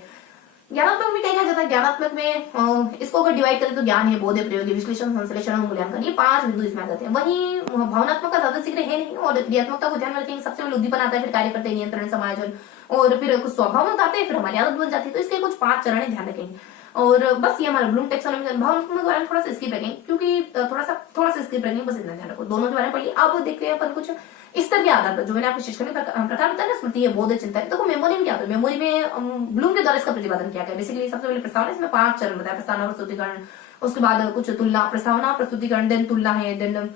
ज्ञानात्मक में क्या कहा जाता है, ज्ञानात्मक में इसको अगर डिवाइड करें तो ज्ञान है, बोध है, प्रयोग, विश्लेषण, संश्लेषण और मूल्यांकन, ये 5 बिंदु इसमें आ जाते हैं। वहीं भावनात्मक का ज्यादा जिक्र है नहीं, और क्रियात्मकता को ध्यान में रखेंगे। सबसे पहले उद्दीपन आता है, फिर कार्य करते हैं, नियंत्रण, समायोजन, और फिर कुछ स्वभाव में आते हैं, फिर हमारी आदत बन जाती है। तो इसके कुछ 5 चरण ध्यान रखेंगे। और बस ये हमारा ब्लूम टैक्सोनॉमी। भावनात्मक के बारे में थोड़ा सा स्किप रखेंगे, क्योंकि थोड़ा सा स्किप रखेंगे, बस इतना ध्यान रखो। दोनों के बारे में पढ़िए। अब देखते हैं अपन कुछ स्तर के आधार पर, जो मैंने आपको शिक्षण के प्रकार बताया ना, स्मृति है, बोध है, चिंता है। देखो मेमोरी में क्या होता है, मेमोरी में ब्लूम के द्वारा इसका प्रतिपादन किया गया। बेसिकली सबसे पहले प्रस्तावना, इसमें 5 चरण बताया, प्रस्तावना, प्रस्तुतिकरण, उसके बाद कुछ तुलना, प्रस्तावना, प्रस्तुतिकरण, देन तुलना है, देन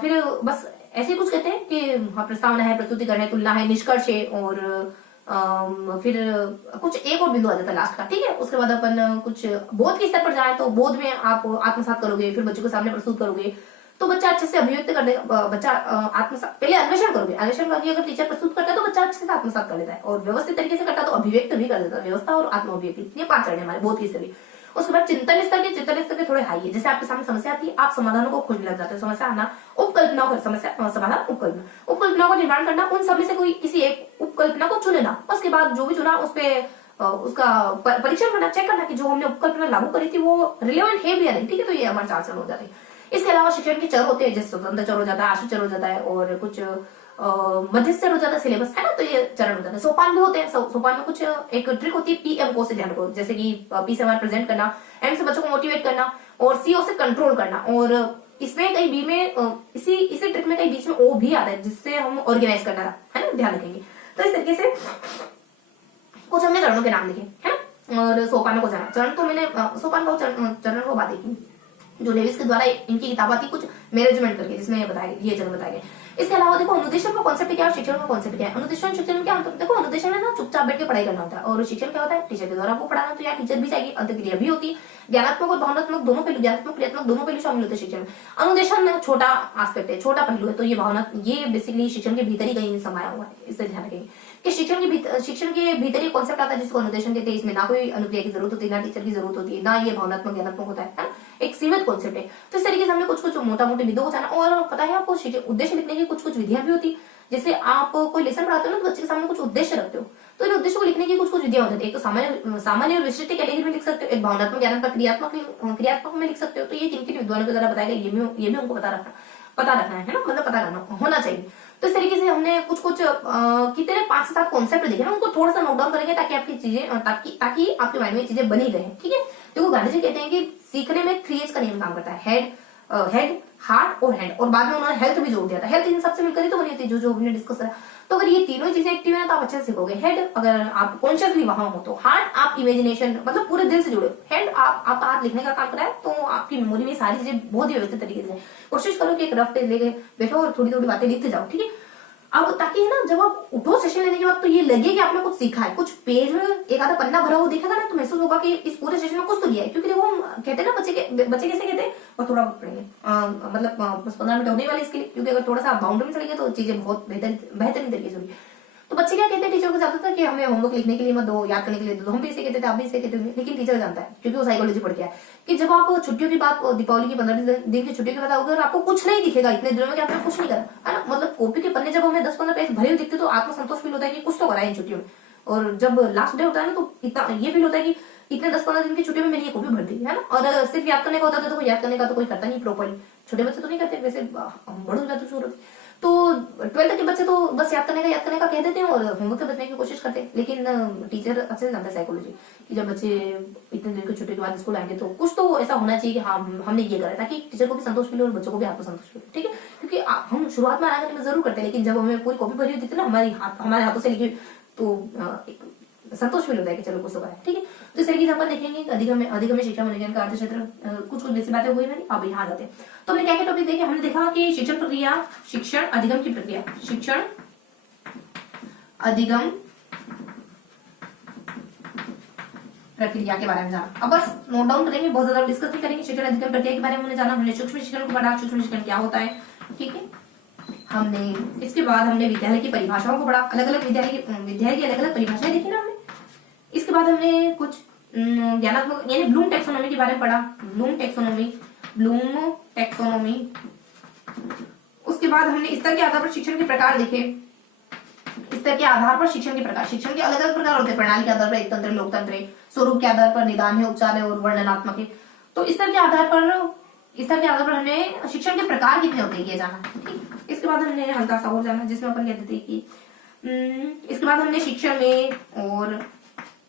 फिर बस ऐसे कुछ कहते हैं कि प्रस्तावना है, प्रस्तुतिकरण है, तुलना है, निष्कर्ष है, और फिर कुछ एक और बिंदु आ जाता है लास्ट का, ठीक है। उसके बाद अपन कुछ बोध के स्तर पर जाए तो बोध में आप आत्मसात करोगे, फिर बच्चों के सामने प्रस्तुत करोगे तो बच्चा अच्छे से अभिव्यक्त कर देगा। बच्चा आत्मसात, पहले अन्वेषण करोगे, अन्वेषण करके अगर टीचर प्रस्तुत करता है तो बच्चा अच्छे से आत्मसात कर लेता है, और व्यवस्थित तरीके से करता है तो अभिव्यक्त भी कर देता है। व्यवस्था और आत्म अभिव्यक्ति, ये 5 चरण है हमारे बोध के स्तर। उसके बाद चिंतन स्तर के थोड़े हाई है। जैसे आपके सामने समस्या आती है, आप समाधानों को खोजने लग जाते हो। समस्या आना, उपकल्पनाओं का समस्या समाधान, उपकल्पनाओं का निर्माण करना, उन सब में से कोई किसी एक उपकल्पना को चुनना, उसके बाद जो भी चुना उस पे उसका परीक्षण करना, चेक करना कि जो हमने उपकल्पना लागू करी थी वो रिलेवेंट है भी या नहीं, ठीक है। तो ये हमारे 4 चरण हो जाते हैं। इसके अलावा शिक्षण के चर होते हैं, जैसे स्वतंत्र चर हो जाता है, आश्रित चर हो जाता है, और कुछ मध्यस्थ चर हो जाता है, सिलेबस है ना, तो ये चरण हो जाता है। सोपान भी होते हैं। सोपान में कुछ एक ट्रिक होती है, पीएम को से ध्यान रखो, जैसे कि पी से हमारा प्रेजेंट करना, एम से बच्चों को मोटिवेट करना, और सीओ से कंट्रोल करना। और इसमें कहीं बी में इसी ट्रिक में कहीं बीच में ओ भी आता है, जिससे हम ऑर्गेनाइज करना है ना, ध्यान रखेंगे। तो इस तरीके से कुछ हमने चरणों के नाम लिखे है ना, और सोपानों को जाना। चरण तो मैंने सोपान को चरण को बात की जो लेविस के द्वारा इनकी किताब आती कुछ मैनेजमेंट करके, जिसमें ये चरण बताए गए। इसके अलावा देखो अनुदेशन का कॉन्सेप्ट क्या है, शिक्षण का कॉन्सेप्ट क्या है। अनुदेशन शिक्षण में क्या अंतर, देखो अनुदेशन है ना चुपचाप बैठ के पढ़ाई करना होता है, और शिक्षण क्या होता है, टीचर के द्वारा आपको पढ़ाना। तो यहाँ टीचर भी चाहिए, अंतक्रिया भी होती है, ज्ञानात्मक और भावनात्मक दोनों पहलू, ज्ञानात्मक क्रियात्मक दोनों पहलू शामिल होते हैं शिक्षण में। अनुदेशन छोटा एस्पेक्ट है, छोटा पहलू है, तो ये बेसिकली शिक्षण के भीतर ही कहीं समाया हुआ है, इससे ध्यान रखेंगे कि शिक्षण के भीतर ही कॉन्सेप्ट आता है जिसको अनुदेशन कहते हैं। इसमें ना कोई अनुक्रिया की जरूरत होती है, ना टीचर की जरूरत होती है, ना ये भावनात्मक ज्ञानात्मक होता है, एक सीमित कॉन्सेप्ट है। तो इस तरीके से हमने कुछ मोटा मोटे बिंदुओं को जाना। और पता है आपको उद्देश्य लिखने की कुछ विधियां भी होती है। जैसे आप कोई लेसन पढ़ाते हो ना, तो बच्चे के सामने कुछ उद्देश्य रखते हो, तो इन उद्देश्यों को लिखने की कुछ विधियां हो जाती है। एक तो सामान्य और विशिष्ट कैटेगरी में लिख सकते हो, एक भावनात्मक ज्ञानात्मक क्रियात्मक में लिख सकते हो। तो ये किन विद्वानों के द्वारा बताया गया, ये भी हमको पता रखना है ना, मतलब पता करना होना चाहिए। तो इस तरीके से हमने कुछ कितने 5 से 7 कॉन्सेप्ट देखे ना, उनको थोड़ा सा नोट डाउन करेंगे ताकि आपकी चीजें ताकि आपके माइंड में चीजें बनी रहे, ठीक है। देखो गांधी जी कहते हैं कि सीखने में 3H का नियम काम करता है, हेड, हार्ट और हैंड, और बाद में उन्होंने हेल्थ भी जोड़ दिया था। हेल्थ इन सबसे मिलकर ही तो बनी होती है, जो हमने डिस्कस करा। तो अगर ये तीनों चीजें एक्टिव है ना, तो आप अच्छे से सीखोगे। हेड अगर आप कॉन्शियसली वहां हो तो, हार्ट आप इमेजिनेशन मतलब पूरे दिल से जुड़े, हैंड आपका हाथ लिखने का काम कर रहा है, तो आपकी मेमोरी में सारी चीजें बहुत ही व्यवस्थित तरीके से। कोशिश करो कि एक रफ पेज लेके बैठो और थोड़ी थोड़ी बातें लिखते जाओ, ठीक है। अब ताकि है ना, जब आप उठो सेशन लेने के बाद तो ये लगे कि आपने कुछ सीखा है। कुछ पेज में एक आधा पन्ना भरा हुआ दिखेगा ना, तो महसूस होगा कि इस पूरे सेशन में कुछ तो लिया है। क्योंकि देखो हम कहते हैं ना, बच्चे कैसे कहते हैं, बस थोड़ा पढ़ेंगे, मतलब बस 15 मिनट होने वाले इसके लिए, क्योंकि अगर थोड़ा सा बाउंड्री में चलेंगे तो चीजें बहुत बेहतरीन तरीके से होगी। तो बच्चे क्या कहते हैं, टीचर को जानता था कि हमें होमवर्क लिखने के लिए मत दो, याद करने के लिए दो। हम भी इसे कहते थे, आप भी इसे कहते थे, लेकिन टीचर जानता है, क्योंकि वो साइकोलॉजी पढ़ के है, कि जब आप छुट्टियों की बात, दीपावली की 15 दिन की छुट्टी की बात आओगे और आपको कुछ नहीं दिखेगा इतने दिनों में कि आपने कुछ नहीं करा, है ना, मतलब कॉपी के पन्ने जब हमें 10-15 पेज भरे हुए दिखते तो आत्मसंतोष फील होता है कि कुछ तो करा है इन छुट्टियों में। और जब लास्ट डे होता है ना, तो इतना ये फील होता है कि इतने 10-15 दिन की छुट्टी में मैंने ये कॉपी भर दी, है ना। और सिर्फ याद करने का होता था, तो याद करने का तो कोई करता नहीं प्रॉपरली, छोटे बच्चे तो नहीं करते, वैसे बड़े हो जाते शुरू। तो 12th के बच्चे तो बस याद करने का कह देते हैं और होमवर्क से बचने की कोशिश करते हैं। लेकिन टीचर अच्छे से जानता है साइकोलॉजी कि जब बच्चे इतने दिन की छुट्टी के बाद स्कूल आएंगे तो कुछ तो ऐसा होना चाहिए कि हाँ हमने ये करा, ताकि टीचर को भी संतोष मिले और बच्चों को भी आत्मसंतोष मिले, ठीक है। क्योंकि हम शुरुआत में आया करने में जरूर करते हैं, लेकिन जब हमें पूरी कॉपी भरी होती थी ना हमारे हाथों से लिखी, तो संतोष फील होता है कि चलो कुछ तो करा है, ठीक है। तो इस तरीके से अपन देखेंगे अधिगम शिक्षा मनोविज्ञान का अर्थक्षेत्र, कुछ जैसी बातें हुई मैंने, अब यहाँ जाते हैं। तो हमने क्या क्या टॉपिक देखे, हमने देखा कि शिक्षण प्रक्रिया, शिक्षण अधिगम की प्रक्रिया, शिक्षण अधिगम प्रक्रिया के बारे में जाना। अब बस नोट डाउन करेंगे, बहुत ज्यादा डिस्कस नहीं करेंगे। शिक्षण अधिगम प्रक्रिया के बारे में हमने जाना, हमने सूक्ष्म शिक्षण को पढ़ा, सूक्ष्म शिक्षण क्या होता है, ठीक है। हमने इसके बाद हमने विद्यालय की परिभाषाओं को पढ़ा, अलग अलग विद्यालय की अलग अलग परिभाषाएं देखी ना हमने। इसके बाद हमने कुछ ज्ञानात्मक यानी ब्लूम टैक्सोनॉमी के बारे में पढ़ा, ब्लूम टैक्सोनॉमी। उसके बाद हमने स्तर के आधार पर शिक्षण के प्रकार देखे, स्तर के आधार पर शिक्षण के प्रकार, शिक्षण के अलग अलग प्रकार होते हैं, प्रणाली के आधार पर एक तंत्र, लोकतंत्र है, स्वरूप के आधार पर निदान है, उपचार है और वर्णनात्मक है। तो स्तर के आधार पर हमें शिक्षण के प्रकार कितने होते हैं ये जाना, ठीक। इसके बाद हमने हल्का सा और जाना, जिसमें अपन कहते थे कि इसके बाद हमने शिक्षण में और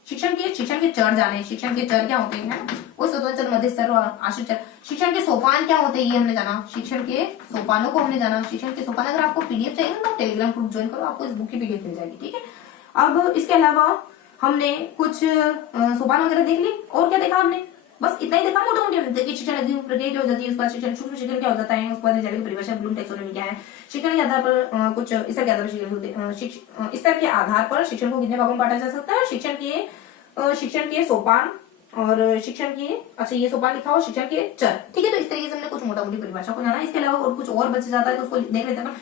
शिक्षण के चर जाने, शिक्षण के चर क्या होते हैं, वो स्वतंत्र, मध्य स्तर और आश्रित चर। शिक्षण के सोपान क्या होते हैं ये हमने जाना, शिक्षण के सोपानों को हमने जाना। शिक्षण के सोपान अगर आपको पीडीएफ चाहिए ना, तो टेलीग्राम ग्रुप ज्वाइन करो, आपको इस बुक की पीडीएफ मिल जाएगी, ठीक है। अब इसके अलावा हमने कुछ सोपान वगैरह देख ली, और क्या देखा हमने, बस इतना ही देखा मोटा मोटी हमने देखी। शिक्षण अधिगम प्रक्रिया क्या हो जाती है, उसके बाद शिक्षण सूक्ष्म शिक्षण क्या हो जाता है, उसके बाद विद्यालय की परिभाषा, ब्लूम टैक्सोनॉमी क्या है, शिक्षण के आधार पर कुछ स्तर के आधार पर स्तर के आधार पर शिक्षण को कितने भागों में बांटा जा सकता है, शिक्षण के सोपान और शिक्षण के, अच्छा ये सोपान लिखा हो, शिक्षण के चर, ठीक है। तो इस तरीके से हमने कुछ मोटा मोटी परिभाषा को जाना। इसके अलावा और कुछ और बच जाता है तो उसको देख लेते हैं।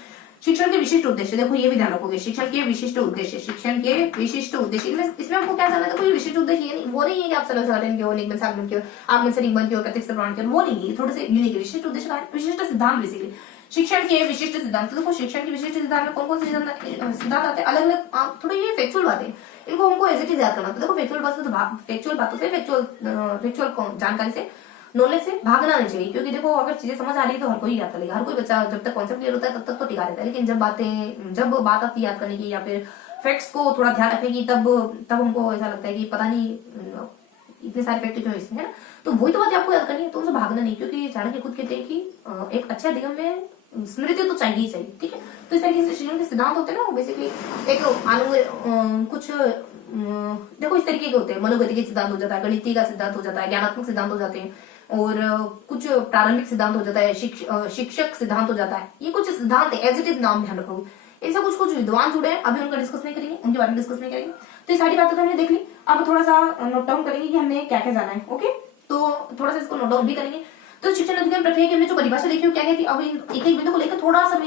शिक्षण के विशिष्ट उद्देश्य, देखो ये भी ध्यान रखोगे, शिक्षण के विशिष्ट उद्देश्य, इसमें आपको क्या जाना है, कोई विशिष्ट उद्देश्य वो नहीं है कि आप सरल साधन की ओर, निगमन साधन की ओर, आगमन से निगमन की ओर, प्रत्यक्ष से प्रमाण की ओर, वो नहीं है, थोड़े से यूनिक है। विशिष्ट उद्देश्य का विशिष्ट सिद्धांत, बेसिकली शिक्षण के विशिष्ट सिद्धांत। देखो शिक्षण के विशिष्ट सिद्धांत में कौन कौन से सिद्धांत आते हैं, अलग अलग, थोड़ी ये फैक्चुअल बातें, इनको हमको एज इट इज याद करना। तो देखो फैक्चुअल बातों से फैक्चुअल जानकारी से, नॉलेज से भागना नहीं चाहिए, क्योंकि देखो अगर चीजें समझ आ रही है तो हर कोई याद कर लेगा, हर कोई बच्चा जब तक कॉन्सेप्ट क्लियर होता है तब तक तो टिका रहता है। लेकिन जब बात आती है याद करने की या फिर फैक्ट्स को थोड़ा ध्यान रखने की, तब हमको ऐसा लगता है कि पता नहीं इतने सारे फैक्ट क्यों इसमें, है ना। तो वही तो बात आपको याद करनी है, तो उनसे भागना नहीं, क्योंकि चाणक्य खुद कहते हैं कि एक अच्छे अधिगम में स्मृति तो चाहिए ही चाहिए, ठीक है। तो इस तरीके से शिक्षण के सिद्धांत होते हैं ना, वो बेसिकली एक कुछ देखो इस तरीके के होते हैं, मनोगति के सिद्धांत हो जाता है, गणितीय का सिद्धांत हो जाता है, ज्ञानात्मक सिद्धांत हो जाते हैं, और कुछ प्रारंभिक सिद्धांत हो जाता है, शिक्षक सिद्धांत हो जाता है। ये कुछ सिद्धांत है, एज इट इज नाम ध्यान रखोगे। इनसे कुछ विद्वान जुड़े हैं, अभी उनका डिस्कस नहीं करेंगे, उनके बारे में डिस्कस नहीं करेंगे। तो ये सारी बातें तो हमने देख ली। अब थोड़ा सा नोट डाउन करेंगे कि हमने क्या क्या जाना है, ओके। तो थोड़ा सा इसको नोट डाउन भी करेंगे। तो शिक्षण अधिगम प्रक्रिया की हमने जो परिभाषा देखी क्या क्या थी, अब एक एक बिंदु को लेकर थोड़ा सा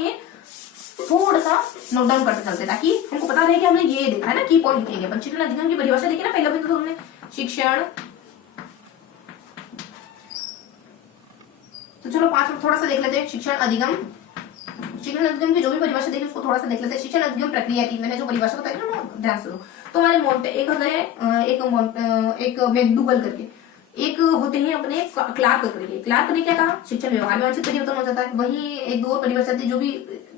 नोट डाउन करते चलते, ताकि हमको पता रहे कि हमने ये देखा है ना, की पॉइंट लिखेंगे अपन। शिक्षण अधिगम की परिभाषा देखी ना, पहला बिंदु तो हमने शिक्षण, तो चलो 5 मिनट थोड़ा सा देख लेते हैं शिक्षण अधिगम की जो भी परिभाषा देखी उसको थोड़ा सा देख लेते हैं। शिक्षण अधिगम प्रक्रिया की मैंने जो परिभाषा बताई ना, ध्यान सुनो। तो हमारे मोंटे एक होता है, एक मैकडूगल करके, एक होते हैं अपने क्लार्क करके। क्लार्क ने क्या कहा, शिक्षण व्यवहार में वांछित परिवर्तन हो जाता है। वही एक दो और परिभाषा थी, जो भी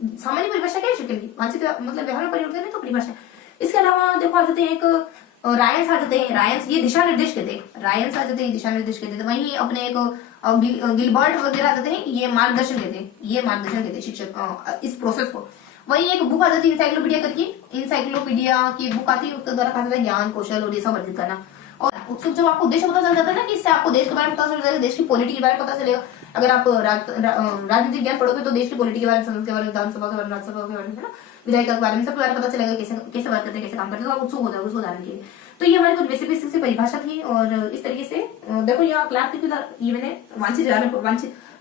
सामान्य परिभाषा क्या है शिक्षण की, वांछित मतलब व्यवहार में परिवर्तन है तो परिभाषा। इसके अलावा देखो आ जाते हैं एक रायंस आ जाते हैं, रायंस ये दिशा निर्देश कहते हैं, रायंस आ जाते हैं दिशा निर्देश कहते हैं। वहीं अपने एक गिलबर्ट वगैरह आ जाते हैं, ये मार्गदर्शन कहते हैं, शिक्षक इस प्रोसेस को। वही एक बुक आ जाती है इंसाइक्लोपीडिया करके, इंसाइक्लोपीडिया की बुक आती है, उसके द्वारा कहा जाता है ज्ञान कौशल और ये सब अर्जित करना। और उत्सुक जब आपको उद्देश्य पता चल जाता है ना, कि इससे आपको देश के बारे में पता चल जाएगा, देश की पॉलिटी के बारे में पता चलेगा। अगर आप राजनीतिक ज्ञान पढ़ोगे तो देश की पॉलिटी के बारे में, संसद के बारे में, विधानसभा के बारे में, राज्यसभा के बारे में, है ना, विधायक के बारे में, सबके बारे में पता चलेगा, कैसे बात करते हैं, कैसे काम करते हैं, तो आप उत्सुक हो जाओगे उसको जानने के लिए। तो ये हमारी कुछ बेसिक से परिभाषा थी। और इस तरीके से देखो यहाँ क्लार्क के द्वारा ये मैंने वांछित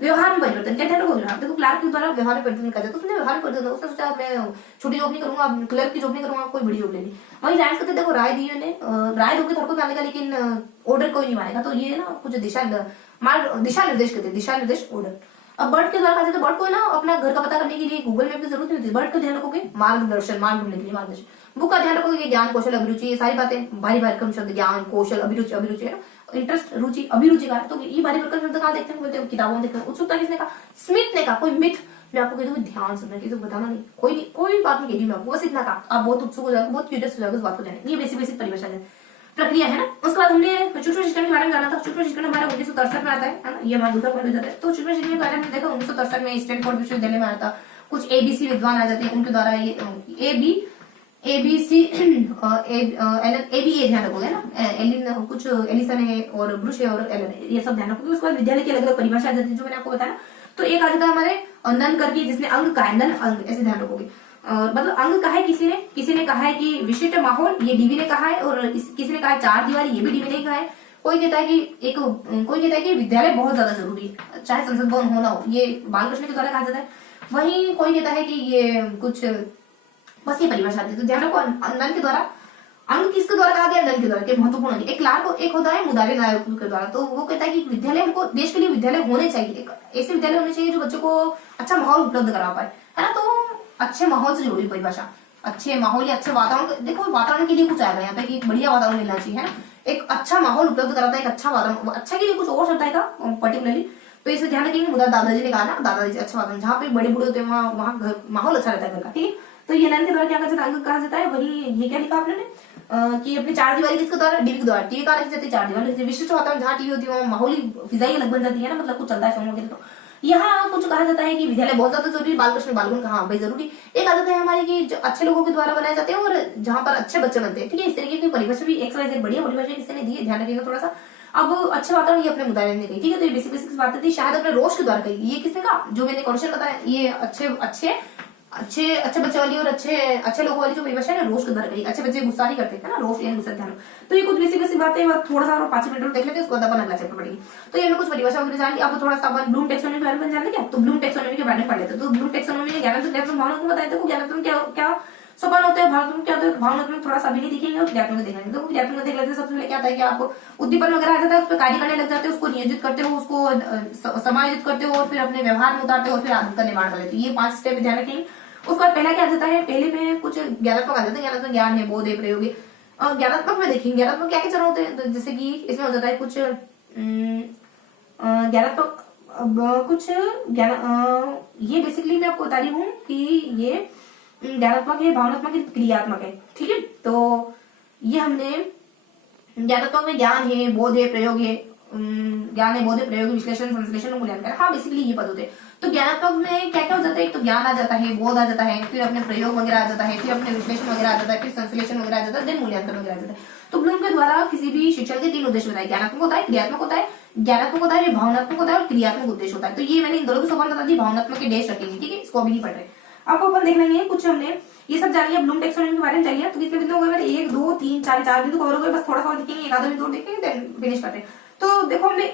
व्यवहार में परिवर्तन क्या ध्यान रखोगे, देखो क्लार्क के द्वारा व्यवहार में परिवर्तन कर जाता है, उसने व्यवहार में परिवर्तन, उसने सोचा मैं छोटी जॉब नहीं करूंगा, क्लर्क की जॉब नहीं करूंगा, कोई बड़ी जॉब लेनी। वही राय करते देखो, राय दी ने, राय दो के थोड़ा मानेगा लेकिन ऑर्डर कोई नहीं मानेगा। तो ये ना कुछ दिशा निर्देश कहते हैं, दिशा निर्देश ऑर्डर। अब बर्ड के द्वारा कहा जाता है, बर्ड को ना अपना घर का पता करने के लिए गूगल मैप की जरूरत नहीं होती, बर्ड का ध्यान रखोगे मार्ग ढूंढने के लिए मार्गदर्शन। बुक का ध्यान रखोगे ज्ञान कौशल अभिरुचि, ये सारी बातें भारी भरकम शब्द, ज्ञान कौशल अभिरुचि है ना, इंटरेस्ट रुचि अभिरुचि का। तो ये भारी भरकम शब्द कहाँ देखते हैं, बोलते हैं किताबों में देखते हैं। उत्सुकता किसने कहा, स्मिथ ने कहा। कोई मिथ मैं आपको कहती हूँ, ध्यान सुनना, किसी को बताना नहीं, कोई बात नहीं कही मैं आपको, बस इतना कहा। आप बहुत उत्सुक हो जाओगे, बहुत क्यूरियस हो जाओगे उस बात को जाने। ये बेसिक परिभाषा है, प्रक्रिया है ना। उसके बाद हमने सूक्ष्म शिक्षण के बारे में जाना था। सूक्ष्म शिक्षण हमारा 1963 में आता है ना, ये हमारा दूसरा पॉइंट हो जाता है। तो सूक्ष्म शिक्षण के बारे में देखा 1963 में स्टैनफोर्ड विश्वविद्यालय में आया था। कुछ एबीसी विद्वान आ जाते हैं, उनके द्वारा ये एबीसी एबीए ध्यान रखोगे ना, एलिन कुछ एलिसन है और ब्रुश है और एलन है, ये सब ध्यान रखोगे। उसके बाद विद्यालय की अलग अलग परिभाषा आ जाती है, जो मैंने आपको बताया। तो एक आ जाता है हमारे नन करके, जिसने अंग का है, नन अंग, ऐसे ध्यान रखोगे। और मतलब अंग कहा है किसी ने कहा है कि विशिष्ट माहौल, ये डीवी ने कहा है, और किसी ने कहा है चार दीवारी, ये भी डीवी ने कहा है। कोई कहता है कि विद्यालय बहुत ज्यादा जरूरी है, चाहे संसद भवन हो ना हो, ये बालकृष्ण के द्वारा कहा जाता है। वहीं कोई कहता है कि ये कुछ बस ये परिभाषा आती है। तो ध्यान रखो, नन के द्वारा, अंग किसके द्वारा कहा गया, नन के द्वारा, के महत्वपूर्ण अंग। एक क्लार्क, एक होता है मुदारे नायक के द्वारा। तो वो कहता है कि विद्यालय, हमको देश के लिए विद्यालय होने चाहिए, एक ऐसे विद्यालय होने चाहिए जो बच्चों को अच्छा माहौल उपलब्ध करा पाए, है ना। तो अच्छे माहौल से जुड़ी परिभाषा, अच्छे माहौल या अच्छे वातावरण, देखो वातावरण के लिए कुछ आएगा यहाँ पे कि बढ़िया वातावरण मिलना चाहिए, है ना। एक अच्छा माहौल उपलब्ध कराता है, एक अच्छा वातावरण, अच्छा के लिए कुछ और शब्द आएगा पर्टिकुलरली, तो इसे ध्यान रखेंगे। मुदा दादाजी ने कहा ना, दादाजी अच्छा वातावरण, जहाँ पे बड़े बूढ़े होते हैं वहाँ माहौल अच्छा रहता है घर का, ठीक है। तो ये नन के द्वारा क्या कहा जाता है, अंग कहा जाता है। वही ये क्या लिखा आपने कि अपनी चार दीवारी किसके द्वारा, डीवी के द्वारा। टीवी कहा लिखी जाती है, चार दीवारी। विशिष्ट वातावरण, जहाँ टीवी होती है वहाँ माहौल फिजाई अलग बन जाती है ना, मतलब कुछ चलता है फिल्मों के लिए। तो यहाँ कुछ कहा जाता है कि विद्यालय बहुत ज्यादा जरूरी, बालकृष्ण बालगुण कहा भाई जरूरी। एक आदत है हमारी कि जो अच्छे लोगों के द्वारा बनाए जाते हैं और जहाँ पर अच्छे बच्चे बनते हैं, ठीक है। इस तरीके की परिभाषा भी XYZ बढ़िया परिभाषा किसी ने दी है, ध्यान रखिएगा थोड़ा सा। अब अच्छे वातावरण, ये अपने मुदारे ने कही, ठीक है। तो ये बेसिक बेसिक बातें थी, शायद अपने रोज के द्वारा कही। ये किसने कहा, जो मैंने क्वेश्चन बताया, ये अच्छे बच्चे वाली और अच्छे लोगों वाली जो परिभाषा है रोज के द्वारा कही। अच्छे बच्चे गुस्सा नहीं करते, है ना, रोज या गुस्सा, ध्यान। तो ये कुछ बेसिक बेसिक बातें, थोड़ा सा 5 मिनट और देख लेते हैं, उसके बाद अपन अगला चैप्टर पढ़ेंगे। तो ये हमें कुछ परिभाषा वगैरह जान ली। अब थोड़ा सा अपन ब्लूम टैक्सोनॉमी के बारे में जान लेंगे। तो ब्लूम टैक्सोनॉमी के बारे में पढ़ लेते हैं। तो ब्लूम टैक्सोनॉमी ने ज्ञानात्मक भावनात्मक बताया था। ज्ञानात्मक क्या सोपान होते हैं, भावनात्मक क्या होता है, भावनात्मक थोड़ा सा भी नहीं दिखेंगे और क्रियात्मक देखेंगे। तो क्रियात्मक देख लेते हैं। सबसे पहले क्या आता है कि आप उद्दीपन वगैरह आ जाता है, उस पर कार्य करने लग जाते हो, उसको नियोजित करते हो, उसको समायोजित करते हो और फिर अपने व्यवहार में उतारते हो और फिर आदत का निर्माण कर लेते हो। ये 5 स्टेप ध्यान रखेंगे। उसके बाद पहला क्या आ जाता है, पहले में कुछ ज्ञानात्मक आ जाता है। ज्ञानात्मक ज्ञान है, बोध है, प्रयोग है। ज्ञानात्मक में देखेंगे ज्ञानात्मक क्या क्या चरण होते हैं। तो जैसे कि इसमें हो जाता है कुछ ज्ञानात्मक, कुछ ज्ञान, ये बेसिकली मैं आपको बता रही हूँ कि ये ज्ञानात्मक है, भावनात्मक है, क्रियात्मक है, ठीक है। तो ये हमने ज्ञानात्मक में ज्ञान है, बोध है, प्रयोग है, ज्ञान है, बोध है, प्रयोग, विश्लेषण, संश्लेषण, मूल्यांकन, हाँ बेसिकली ये पद होते हैं। तो ज्ञानात्मक में क्या क्या हो जाता है, एक तो ज्ञान आ जाता है, बोध आ जाता है, फिर अपने प्रयोग वगैरह आ जाता है, फिर अपने विश्लेषण वगैरह आ जाता है, फिर संश्लेषण वगैरह आ जाता है, देन मूल्यांकन वगैरह आ जाता है। तो ब्लूम के द्वारा किसी भी शिक्षण के 3 उद्देश्य बताए, ज्ञानात्मक होता है, क्रियात्मक होता है, भावनात्मक होता है और क्रियात्मक उद्देश्य होता है। तो ये मैंने इन दोनों के सवाल बता दी, भावनात्मक के डेश रखेंगे, ठीक है, इसको अभी नहीं पढ़ रहे। अब अपन देख लेंगे कुछ, हमने ये सब जान लिया ब्लूम टैक्सोनॉमी के बारे में जानिए। तो कितने बिंदु हो गए मेरे, 1 2 3 4 4 बिंदु कवर हो गए। बस थोड़ा सा देखेंगे, एक आधा बिंदु और देखेंगे, देन फिनिश करते हैं। तो देखो हमने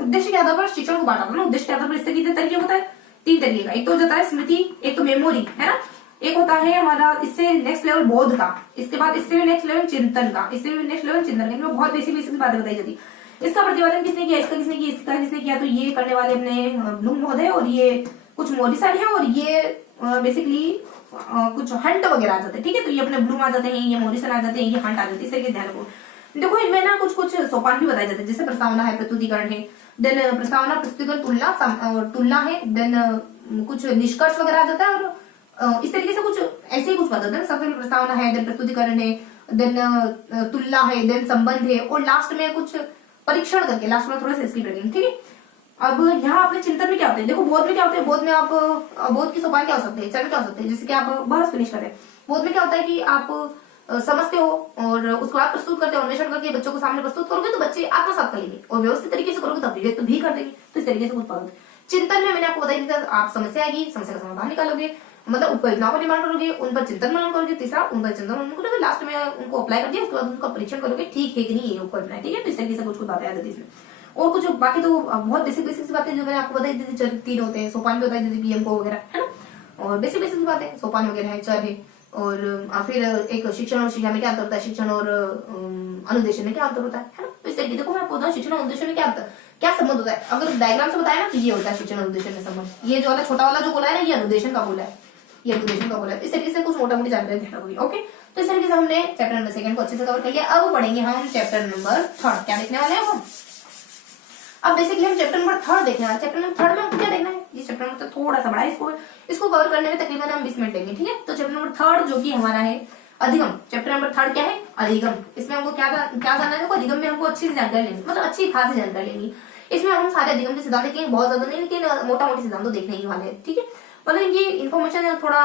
उद्देश्य के आधार पर शिक्षण को बांटा था ना। उद्देश्य के आधार पर इससे कितने तरीके होता है, 3 तरीके का। एक तो हो जाता है स्मृति, एक तो मेमोरी, है ना, एक होता है हमारा इससे नेक्स्ट लेवल बोध का, इसके बाद इससे भी नेक्स्ट लेवल चिंतन का, इससे भी नेक्स्ट लेवल चिंतन का। इनमें बहुत बेसिक बेसिक बातें बताई जाती। इसका प्रतिपादन किसने किया, इसका किसने किया, इसका किसने किया, तो ये करने वाले अपने ब्लूम महोदय, और ये कुछ मोरिसन है, और ये बेसिकली कुछ हंट वगैरह आ जाते हैं, ठीक है। तो ये अपने ब्लूम आ जाते हैं, ये मोरिसन आ जाते हैं, ये हंट आ जाते हैं। इस तरीके ध्यान रखो। देखो इनमें ना कुछ कुछ सोपान भी बताए जाते हैं, जैसे प्रस्तावना है, प्रस्तुतिकरण है, देन प्रस्तावना, प्रस्तुतिकरण, तुलना है, देन कुछ निष्कर्ष वगैरह आ जाता है, और इस तरीके से कुछ ऐसे ही कुछ पता होता है। सबसे पहले प्रस्तावना है, देन प्रस्तुतिकरण है, देन तुलना है, देन संबंध है, और लास्ट में कुछ परीक्षण करके लास्ट में थोड़ा सा स्किप रखेंगे, ठीक है। अब यहाँ अपने चिंतन में क्या होते हैं, देखो बोध में क्या होते हैं, बोध में आप बोध की सोपान क्या हो सकते हैं, चरण क्या हो सकते हैं, जैसे कि आप बस फिनिश करें। बोध में क्या होता है कि आप समझते हो और उसको आप प्रस्तुत करते हो, अन्वेषण करके बच्चों को सामने प्रस्तुत करोगे तो बच्चे आत्मसात कर लेंगे, और व्यवस्थित तरीके से करोगे तो अभिव्यक्त भी कर देंगे। तो इस तरीके से कुछ पद। चिंतन में मैंने आपको बताया था, आप समस्या आएगी, समस्या का समाधान निकालोगे, मतलब उपकल्पनाओं का निर्माण करोगे, उन पर चिंतन मनन करोगे, तीसरा उन पर चिंतन मनन करोगे, लास्ट में उनको अप्लाई कर दिया, उसके बाद उनका परीक्षण करोगे ठीक है कि नहीं ये उपकल्पना है, ठीक है। तो इस तरीके से कुछ बातें आ जाती है इसमें। और कुछ बाकी तो बहुत बेसिक बेसिक बातें जो मैंने आपको बताई दी थी, 3 होते हैं, सोपान भी बताई दी थी, पीएम को वगैरह, है ना। और बेसिक बेसिक बातें सोपान वगैरह है, चर है, और फिर एक शिक्षण और शिक्षा में क्या अंतर होता है, शिक्षण और अनुदेशन में क्या अंतर होता है ना। तो इस तरीके देखो मैं आपको बताऊं शिक्षण और अनुदेशन में क्या संबंध होता है। अगर डायग्राम से बताया ना तो ये होता है शिक्षण और अनुदेशन में संबंध। ये जो वाला छोटा वाला जो बोला है ना, ये अनुदेशन का बोला है, ये अनुदेशन का बोला है। इस तरीके से कुछ मोटा मोटी जानकारी ध्यान रखोगे, ओके। तो इस तरीके से हमने चैप्टर नंबर 2 को अच्छे से कवर कर लिया। अब पढ़ेंगे हम चैप्टर नंबर 3। क्या देखने वाले हैं हम, अब बेसिकली हम चैप्टर नंबर 3 देखने वाले। चैप्टर नंबर 3 में हमको क्या देखना है, ये चैप्टर नंबर थोड़ा सा बड़ा है, इसको कवर करने में तकरीबन हम 20 मिनट लेंगे, ठीक है। तो चैप्टर नंबर 3 जो कि हमारा है अधिगम, चैप्टर नंबर 3 क्या है, अधिगम। इसमें हमको क्या जानना है, देखो अधिगम में हमको अच्छी से जानकारी लेनी, मतलब अच्छी खासी जानकारी लेनी। इसमें हम सारे अधिगम के सिद्धांत देखेंगे, बहुत ज्यादा नहीं, लेकिन मोटा मोटी सिद्धांत तो देखने ही वाले हैं, ठीक है। मतलब ये इन्फॉर्मेशन थोड़ा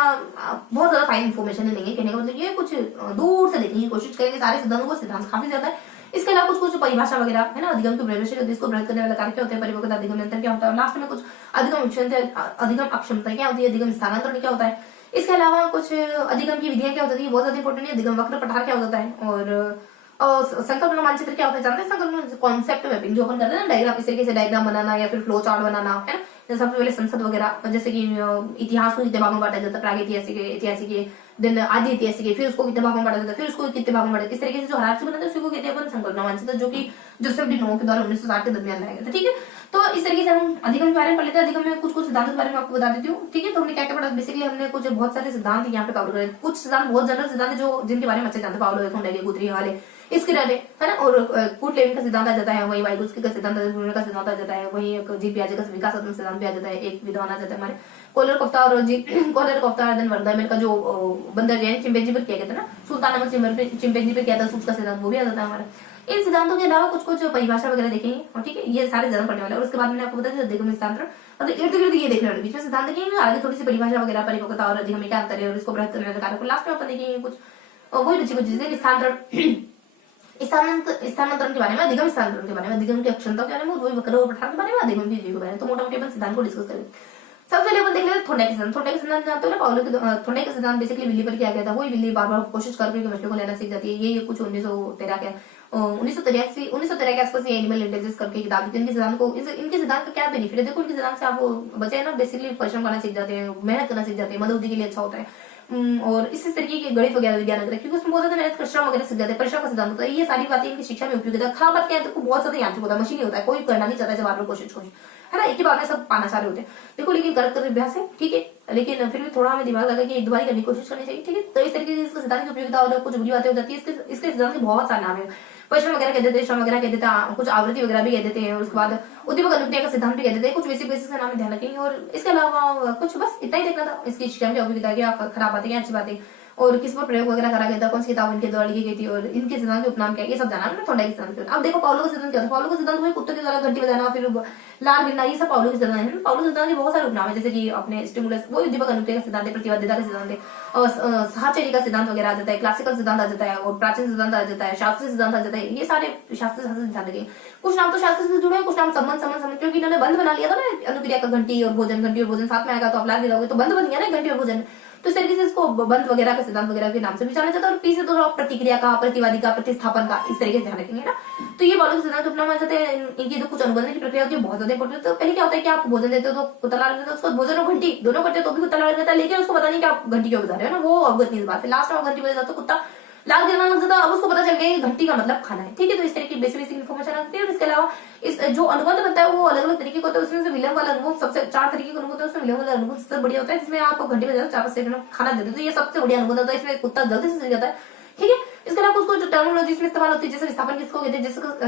बहुत ज्यादा फाइन इन्फॉर्मेशन लेंगे, कहने का मतलब ये कुछ दूर से देखने की कोशिश करेंगे सारे सिद्धांतों को। सिद्धांत काफी ज्यादा है, इसके अलावा कुछ कुछ परिभाषा वगैरह है ना, अधिगम की परिभाषा, इसको प्रयोग करने वाला कार्य क्या होते हैं, परिपक्वता, अधिगम नियंत्रण क्या होता है, लास्ट में कुछ अधिगम अक्षमता क्या होती है, अधिगम स्थानांतरण क्या होता है, इसके अलावा कुछ अधिगम की विधियां क्या होती है, बहुत ज्यादा इंपॉर्टेंट है। अधिगम वक्र पठार क्या होता है, और संकल्पना मानचित्र क्या होता है, जानते हैं संकल्पना कॉन्सेप्ट मैपिंग जो अपन करते हैं ना, डायग्राम, इस तरीके से डायग्राम बनाना या फिर फ्लो चार्ट बनाना, है ना। जैसे सबसे पहले संसद वगैरह, जैसे कि इतिहास को कितने भागों में बांटा जाता है, प्रागैतिहासिक, ऐतिहासिक, देन आदि ऐतिहासिक, फिर उसको कितने भागों में बांटा जाता है, फिर उसको कितने भागों में बांटा, इस तरीके से जो हायरार्की बनाते हैं उसी को कहते हैं अपन संकल्पना मानचित्र, जो कि जोसेफ डी नोवो के द्वारा 1960 के दरमियान लाया गया था। ठीक है, तो इस तरीके से हम अधिगम के बारे में पढ़ लेते हैं। अधिगम में कुछ कुछ सिद्धांत के बारे में आपको बता देती हूँ। ठीक है, तो हमने क्या क्या पढ़ा, बेसिकली हमने कुछ बहुत सारे सिद्धांत यहाँ पे कवर करे। कुछ सिद्धांत बहुत जनरल सिद्धांत है जो जिनके बारे में अच्छे जानते, पाउलो थोंडाई, गुथरी हाले, इसके रहने, है ना। और कूट लेविन का सिद्धांत आ जाता है, वही वाइगोत्स्की का सिद्धांत का सिद्धांत आ जाता है, वही एक जी पियाजे का विकासात्मक सिद्धांत भी आ जाता है, एक विद्वान आ जाता है हमारे कोलर कोफ्ता और जी कोलर कोफ्ता देन वर्दामेर का जो बंदर है चिंपैंजी पर किया गया था ना, सुल्तान नामक चिंपैंजी पे किया था, सूच का सिद्धांत, वो भी आ जाता है हमारा। इन सिद्धांतों के अलावा कुछ कुछ परिभाषा वगैरह देखेंगे, और ठीक है, ये सारे ज्यादा पढ़ने वाले हैं। और उसके बाद मैंने आपको बताया अधिगम सिद्धांत, मतलब इर्द गिर्द ये देखने वाले, बीच में सिद्धांत देखेंगे, आगे थोड़ी सी परिभाषा वगैरह, परिपक्वता और अधिगम में क्या अंतर है, और इसको बृहत करने का कार्य को लास्ट में अपन देखेंगे कुछ, और वही बच्चे को जिससे स्थानांतरण के बारे में, अधिगम स्थानांतरण के बारे में, अधिगम की अक्षमता के बारे में, वही वक्र और पठार के बारे में, अधिगम की विधि के बारे में। तो मोटा मोटी अपन सिद्धांत को डिस्कस करेंगे। सबसे पहले अपन देख लेते हैं थोंडाई के सिद्धांत। थोंडाई के सिद्धांत जानते हो ना, पाउलो के थोंडाई का सिद्धांत बेसिकली बिल्ली पर किया गया था। वही बिल्ली बार बार कोशिश करके मछली को लेना सीख जाती है। ये कुछ 1913 के आसपास ये एनिमल इंटेलिजेंस करके किताब थी। इनके सिद्धांत को, इनके सिद्धांत का क्या बेनिफिट है, देखो इनके सिद्धांत से आप बच्चे ना बेसिकली परिश्रम करना सीख जाते हैं, मेहनत करना सीख जाते हैं, मदद के लिए अच्छा होता है। और इस तरीके के गणित वगैरह विज्ञान वगैरह, क्योंकि उसमें बहुत ज्यादा मेहनत परिश्रम वगैरह सीख जाते हैं, परिश्रम का सिद्धांत होता है। ये सारी बातें इनकी शिक्षा में उपयोगी है। खराब बात क्या है, देखो बहुत ज्यादा यांत्रिक होता है, मशीनी होता है, कोई करना नहीं चाहता है बार बार कोशिश, है ना, एक ही बार में सब पाना चाह रहे होते हैं। देखो लेकिन गलत अभ्यास है, ठीक है, लेकिन फिर भी थोड़ा हमें दिमाग लगा कि एक दो बार करने की कोशिश करनी चाहिए। ठीक है, तो इस तरीके से इसके सिद्धांत की उपयोगिता और कुछ बुरी बातें हो जाती है। इसके सिद्धांत के बहुत सारे नाम है, परिश्रम वगैरह कह देते हैं, श्रम वगैरह कह देते हैं, कुछ आवृत्ति वगैरह भी कह देते हैं, और उसके बाद उद्दीपक अनुक्रिया का सिद्धांत भी कह देते हैं। कुछ बेसिक बेसिक का नाम ध्यान रखेंगे, और इसके अलावा कुछ बस इतना ही देखना था। इसकी शिक्षा में उपयोगिता क्या, खराब बातें क्या, अच्छी बातें, और किस पर प्रयोग वगैरह करा गया था, कौन सी किताब इनके द्वारा लिखी गई थी, और इनके सिद्धांत के उपनाम क्या, ये सब जाना है थोंडाई के सिद्धांत। अब देखो पाउलो का सिद्धांत क्या था। पाउलो का सिद्धांत वही कुत्ते के द्वारा घंटी बजाना, फिर लाल गिरना, ये सब पाउलो के सिद्धांत है। पाउलो के सिद्धांत के बहुत सारे उपनाम है, जैसे कि अपने स्टिमुलस, वो उद्दीपक अनुक्रिया का सिद्धांत है, प्रतिबद्धता का सिद्धांत है, और साहचर्य का सिद्धांत वगैरह आ जाता है, क्लासिकल सिद्धांत आ जाता है, और प्राचीन सिद्धांत आ जाता है, शास्त्रीय सिद्धांत आ जाता है। ये सारे शास्त्रीय सिद्धांत लगे। कुछ नाम तो शास्त्र से जुड़े हैं, कुछ नाम संबंध, क्योंकि इन्होंने बंद बना लिया था ना अनुक्रिया का, घंटी और भोजन साथ में आएगा तो आप लाल गिराओगे, तो बंद बन गया ना घंटी और भोजन। तो इस तरीके से इसको बंद वगैरह का सिद्धांत वगैरह के नाम से भी जाना जाता है। और पी से तो प्रतिक्रिया का, प्रतिवादी का, प्रतिस्थापन का, इस तरीके से ध्यान रखेंगे ना। तो ये पाउलो के सिद्धांत अपना मान जाते हैं। इनकी तो कुछ अनुबंधन की प्रक्रिया होती है, बहुत ज्यादा इंपॉर्टेंट। तो पहले क्या होता है कि आप भोजन देते हो तो कुत्ता लगा देते हो, उसको भोजन और घंटी दोनों करते हो तो भी कुत्ता लगा देता है, लेकिन उसको पता नहीं कि आप घंटी क्यों बजा रहे हो ना, वो अवगत नहीं इस बात से। लास्ट में घंटी बजा तो कुत्ता लाल गिरना लग जाता, अब उसको पता चल गया कि घंटी का मतलब खाना है। ठीक है, तो इस तरह की बेसिक इन्फॉर्मेशन आती है। और इसके अलावा इस जो अनुबंध बनता है वो अलग अलग तरीके का होता है। उसमें से विलंब वाला अनुभव, सबसे 4 तरीके का अनुभव होता है, उसमें विलंब वाला अनुभव सबसे बढ़िया होता है, जिसमें आप घंटे बजाते 4 सेकंड में खाना देते, तो ये सबसे बढ़िया अनुभव होता है। इसमें कुत्ता जल्दी से सीख जाता है। ठीक है, इसके अलावा उसको जो टर्मिनोलॉजी इसमें इस्तेमाल होती है, जैसे विस्थापन किसको कहते हैं,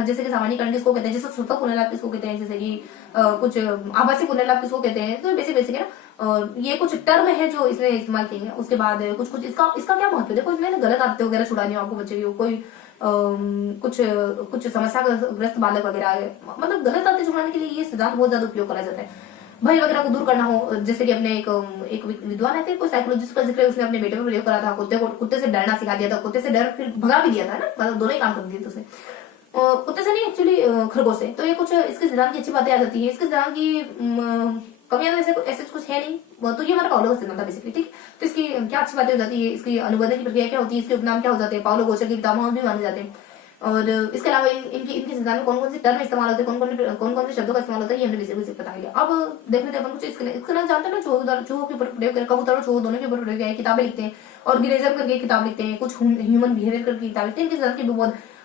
जैसे कि सामान्यीकरण किसको कहते हैं, जैसे सूचक पुनर्लाभ किसको कहते हैं, जैसे कि कुछ आभासी पुनर्लाभ किसको कहते हैं। तो बेसिक है ना, और ये कुछ टर्म है जो इसमें इस्तेमाल किए हैं। उसके बाद कुछ इसका क्या महत्व है, देखो इसमें गलत आदतें वगैरह छुड़ानी हो आपको बच्चे की, कोई कुछ समस्या ग्रस्त बालक वगैरह, मतलब गलत आदतें छुड़ाने के लिए ये सिद्धांत बहुत ज्यादा उपयोग करा जाता है। भय वगैरह को दूर करना हो, जैसे कि अपने एक विद्वान है थे, कोई साइकोलॉजिस्ट का जिक्र है, उसने अपने बेटे पर प्रयोग करा था। कुत्ते से डरना सिखा दिया था, कुत्ते से डर फिर भगा भी दिया था ना, मतलब दोनों ही काम कर दिए थे उसे, कुत्ते से नहीं एक्चुअली खरगोश से। तो ये कुछ इसके सिद्धांत की अच्छी बातें आ जाती है। इसके सिद्धांत की कमियां ऐसे कुछ है नहीं। तो ये हमारा पाउलो का सिद्धांत था बेसिकली। ठीक, तो इसकी क्या अच्छी बातें हो जाती है, इसकी अनुबंध की प्रक्रिया क्या होती है, इसके उपनाम क्या हो जाते हैं, पाउलो गोचर की किताबों भी माने जाते हैं। और इसके अलावा इनके सिद्धांत में कौन कौन से टर्म इस्तेमाल होते हैं, कौन कौन से शब्दों का इस्तेमाल होता है, ये हमने बेसिक बता दिया। अब देख लेते हैं अपन कुछ इसके नाम जानते हैं ना, चूहों के ऊपर प्रयोग करें, कबूतर और चूहों दोनों के ऊपर प्रयोग किताबें लिखते हैं, ऑर्गेनिज्म करके किताब लिखते हैं, कुछ ह्यूमन बिहेवियर करके किताब लिखते हैं। इनके सिद्धांत के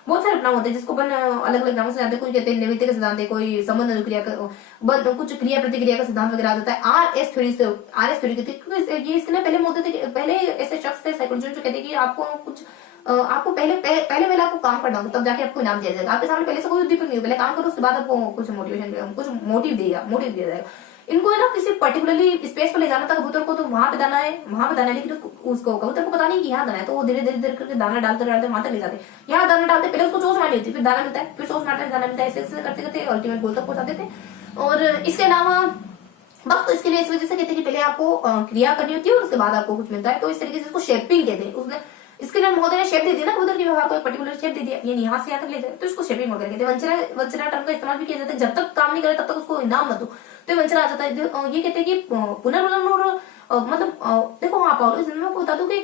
बहुत सारे अपनाम होते हैं, जिसको अपन अलग अलग नामों से जानते हैं। कोई कहते हैं नैमित्तिक का सिद्धांत है, कोई संबंध अनुक्रिया का, कुछ क्रिया प्रतिक्रिया का सिद्धांत वगैरह आ जाता है। आरएस थ्योरी क्योंकि ये इसके पहले होते थे, पहले ऐसे शख्स थे साइकोलॉजिस्ट जो कहते हैं कि आपको पहले आपको काम करना होगा, तब जाके आपको इनाम दिया जाएगा। आपके सामने पहले से कोई उद्दीपक नहीं हो, पहले काम करो, उसके बाद आपको कुछ मोटिव दिया जाएगा। इनको है ना किसी पर्टिकुलरली स्पेस पर ले जाना था कबूतर को, तो वहां पे दाना है, लेकिन उसको कबूतर को पता नहीं कि यहाँ दाना है, तो वो धीरे धीरे करके दाना डालते वहां तक ले जाते हैं। यहाँ दाना डालते, पहले उसको चोच मारनी होती है, फिर दाना मिलता है, फिर चोच मारते दाना मिलता है, ऐसे करते करते अल्टीमेट गोल तक पहुंचा देते। और इसके अलावा बस, तो इसके लिए इस वजह से कहते हैं कि पहले आपको क्रिया करनी होती है और उसके बाद आपको कुछ मिलता है। तो इस तरीके से इसको शेपिंग कहते हैं। उसने इसके लिए महोदय ने शेप दे दिया ना, कबूतर के व्यवहार को एक पर्टिकुलर शेप दे दिया, ये यहाँ से यहाँ तक ले जाए, तो इसको शेपिंग वगैरह कहते हैं। वंचना टर्म का इस्तेमाल भी किया जाता है, जब तक काम नहीं करे तब तक उसको इनाम मत दो, तो वंचना आ जाता है। ये कहते हैं कि पुनर्वलन देखो हाँ पाओलो, इसमें मैं आपको बता दूं कि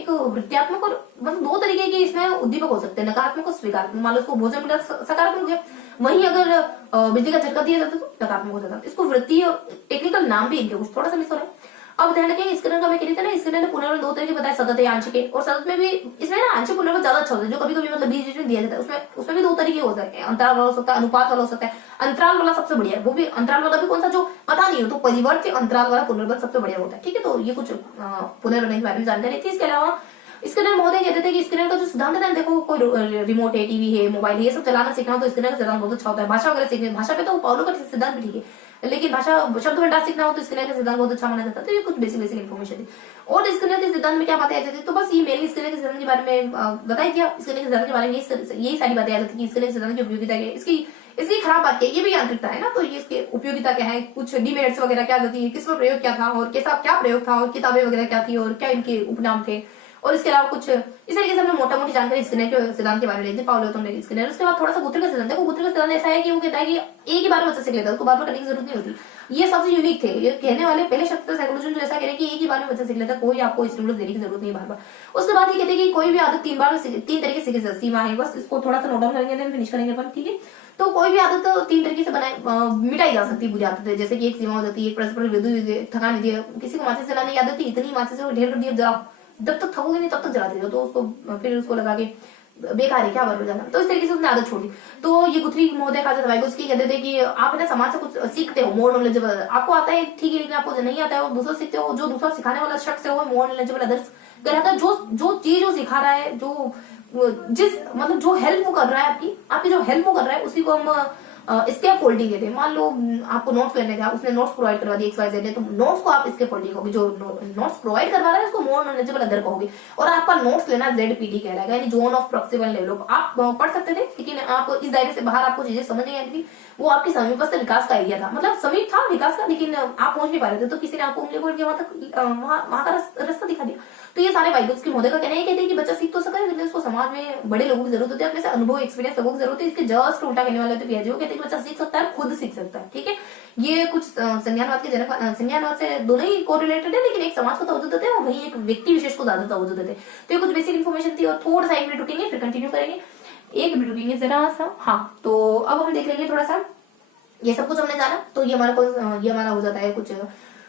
एक वृत्त्यात्मक और मतलब दो तरीके के इसमें उद्दीपक हो सकते हैं, नकारात्मक और स्वीकारात्मक। मान लो उसको भोजन मिला सकारात्मक है, वहीं अगर बिजली का झटका दिया जाता तो नकारात्मक हो जाता। इसको वृत्ति और टेक्निकल नाम भी इनके कुछ थोड़ा सा मिस हो रहा है। अब ध्यान रखें स्किनर का मैं कह रही थी ना, स्किनर ने पुनर्बल दो तरह के बताए, सतत है आंशिक है। और सतत में भी इसमें ना आंशिक पुनर्बल ज्यादा अच्छा होता है, जो कभी कभी मतलब बीच बीच में दिया जाता है, उसमें भी दो तरीके हो सकते हैं, अंतराल वाला हो सकता है, अनुपात वाला हो सकता है। अंतराल वाला सबसे बढ़िया है, वो भी अंतराल वाला भी कौन सा जो पता नहीं हो तो परिवर्त अंतराल वाला पुनर्बल सबसे बढ़िया होता है। ठीक है, तो ये कुछ पुनर्बल के बारे में जानकारी थी। इसके अलावा स्किनर महोदय कहते थे कि स्किनर का जो सिद्धांत है, देखो कोई रिमोट है, टीवी है, मोबाइल है, ये सब चलाना सीखना हो तो स्किनर का सिद्धांत बहुत अच्छा होता है। भाषा वगैरह सीखने, भाषा पे तो पाउलो का सिद्धांत भी ठीक है, लेकिन भाषा शब्द भंडार सीखना हो तो स्किनर का सिद्धांत बहुत अच्छा माना जाता है। तो ये कुछ बेसिक इन्फॉर्मेशन थी। और स्किनर के सिद्धांत में क्या बातें आ जाती थी, तो बस ये मेनली स्किनर के सिद्धांत के बारे में बताई दिया। स्किनर के सिद्धांत के बारे में यही सारी बातें आ जाती थी। स्किनर के सिद्धांत की उपयोगिता क्या है, इसकी खराब बात क्या है, ये भी यांत्रिकता है ना, तो ये इसकी उपयोगिता क्या है, कुछ डिमेरिट्स वगैरह क्या जाती है, किस पर प्रयोग क्या था और कैसा क्या प्रयोग था, और किताबें वगैरह क्या थी और क्या इनके उपनाम थे। और इसके अलावा कुछ इस तरीके से हमने मोटा मोटी जानकारी स्किनर के सिद्धांत के बारे में लेते हैं, पाउलो तुमने स्किनर। उसके बाद थोड़ा सा गुथ्री का सिद्धांत है। गुथ्री का सिद्धांत ऐसा है कि वो कहता है कि एक ही बार में बच्चा सीख लेता है, उसको बार बार करने की जरूरत नहीं होती। ये सबसे यूनिक थे, ये कहने वाले पहले शब्द साइकोलॉजी जो ऐसा कह रहे हैं कि एक ही बार में बच्चा सीख लेता है, कोई आपको स्टिमुलस देने की जरूरत नहीं बार बार। उसके बाद ये कहते हैं कि कोई भी आदत 3 बार में 3 तरीके से सीखे, सीमा है, बस इसको थोड़ा सा नोट डाउन करेंगे देन फिनिश करेंगे अपन। ठीक है, तो कोई भी आदत 3 तरीके से मिटाई जा सकती है बुरी आदत, जैसे कि एक सीमा हो जाती है, एक परस्पर विरोधी थकान होती है। किसी को माचिस जलाने की आदत थी, इतनी माचिस से ढेर कर दिया, जलाओ, जब तक थकोगे नहीं तब तक जलाते रहो, तो उसको फिर उसको लगा के बेकार है क्या बर्बाद जाना, तो इस तरीके से उसने आदत छोड़ी। तो ये गुथरी महोदय का आदत उसकी कहते थे कि आप ना समाज से कुछ सीखते हो, मोर नॉलेजेबल आपको आता है ठीक है, लेकिन आपको नहीं आता है वो दूसरा सीखते हो, जो दूसरा सिखाने वाला शख्स है वो मोर नॉलेजेबल अदर्स कहलाता है। जो चीज वो सिखा रहा है, जो जिस मतलब जो हेल्प वो कर रहा है, आपकी जो हेल्प वो कर रहा है, उसी को हम स्केप फोल्डिंग कहते हैं। मान लो आपको नोट्स लेने का, उसने नोट्स प्रोवाइड करवा दिए XYZ ने, तो नोट्स को आप स्केप फोल्डिंग कहोगे, जो नोट्स प्रोवाइड करवा रहा है उसको मोर नॉलेजेबल अदर कहोगे। और आपका नोट्स लेना ZPD कहलाएगा, यानी जोन ऑफ प्रॉक्सिमल लेवल। आप पढ़ सकते थे लेकिन आप इस दायरे से बाहर आपको चीजें समझ नहीं आती थी, वो आपकी समीपस्थ विकास का एरिया था, मतलब समीप था विकास का, लेकिन आप पहुंच नहीं पा रहे थे, तो किसी ने आपको उंगली बोल के वहां तक वहां का रास्ता दिखा दिया। तो ये सारे वाइगोत्स्की महोदय का कहना है, कहते हैं कि बच्चा सीख तो सका है, लेकिन उसको समाज में बड़े लोगों की जरूरत होती है, अपने से अनुभव एक्सपीरियंस लोगों की जरूरत है। इसके जस्ट उल्टा कहने वाले तो पियाजे वो कहते हैं कि बच्चा सीख सकता है, खुद सीख सकता है। ठीक है, ये कुछ संज्ञानवाद के जनक, संज्ञानवाद से दोनों ही कोरिलेटेड है, लेकिन एक समाज को तवज्जो देते हैं और वहीं एक व्यक्ति विशेष को ज्यादा तवज्जो देते हैं। तो ये कुछ बेसिक इन्फॉर्मेशन थी, और थोड़ा सा 1 मिनट रुकेंगे फिर कंटिन्यू करेंगे, 1 मिनट रुकेंगे जरा सा। हाँ, तो अब हम देख लेंगे थोड़ा सा, ये सब कुछ हमने जाना, तो ये हमारा हो जाता है कुछ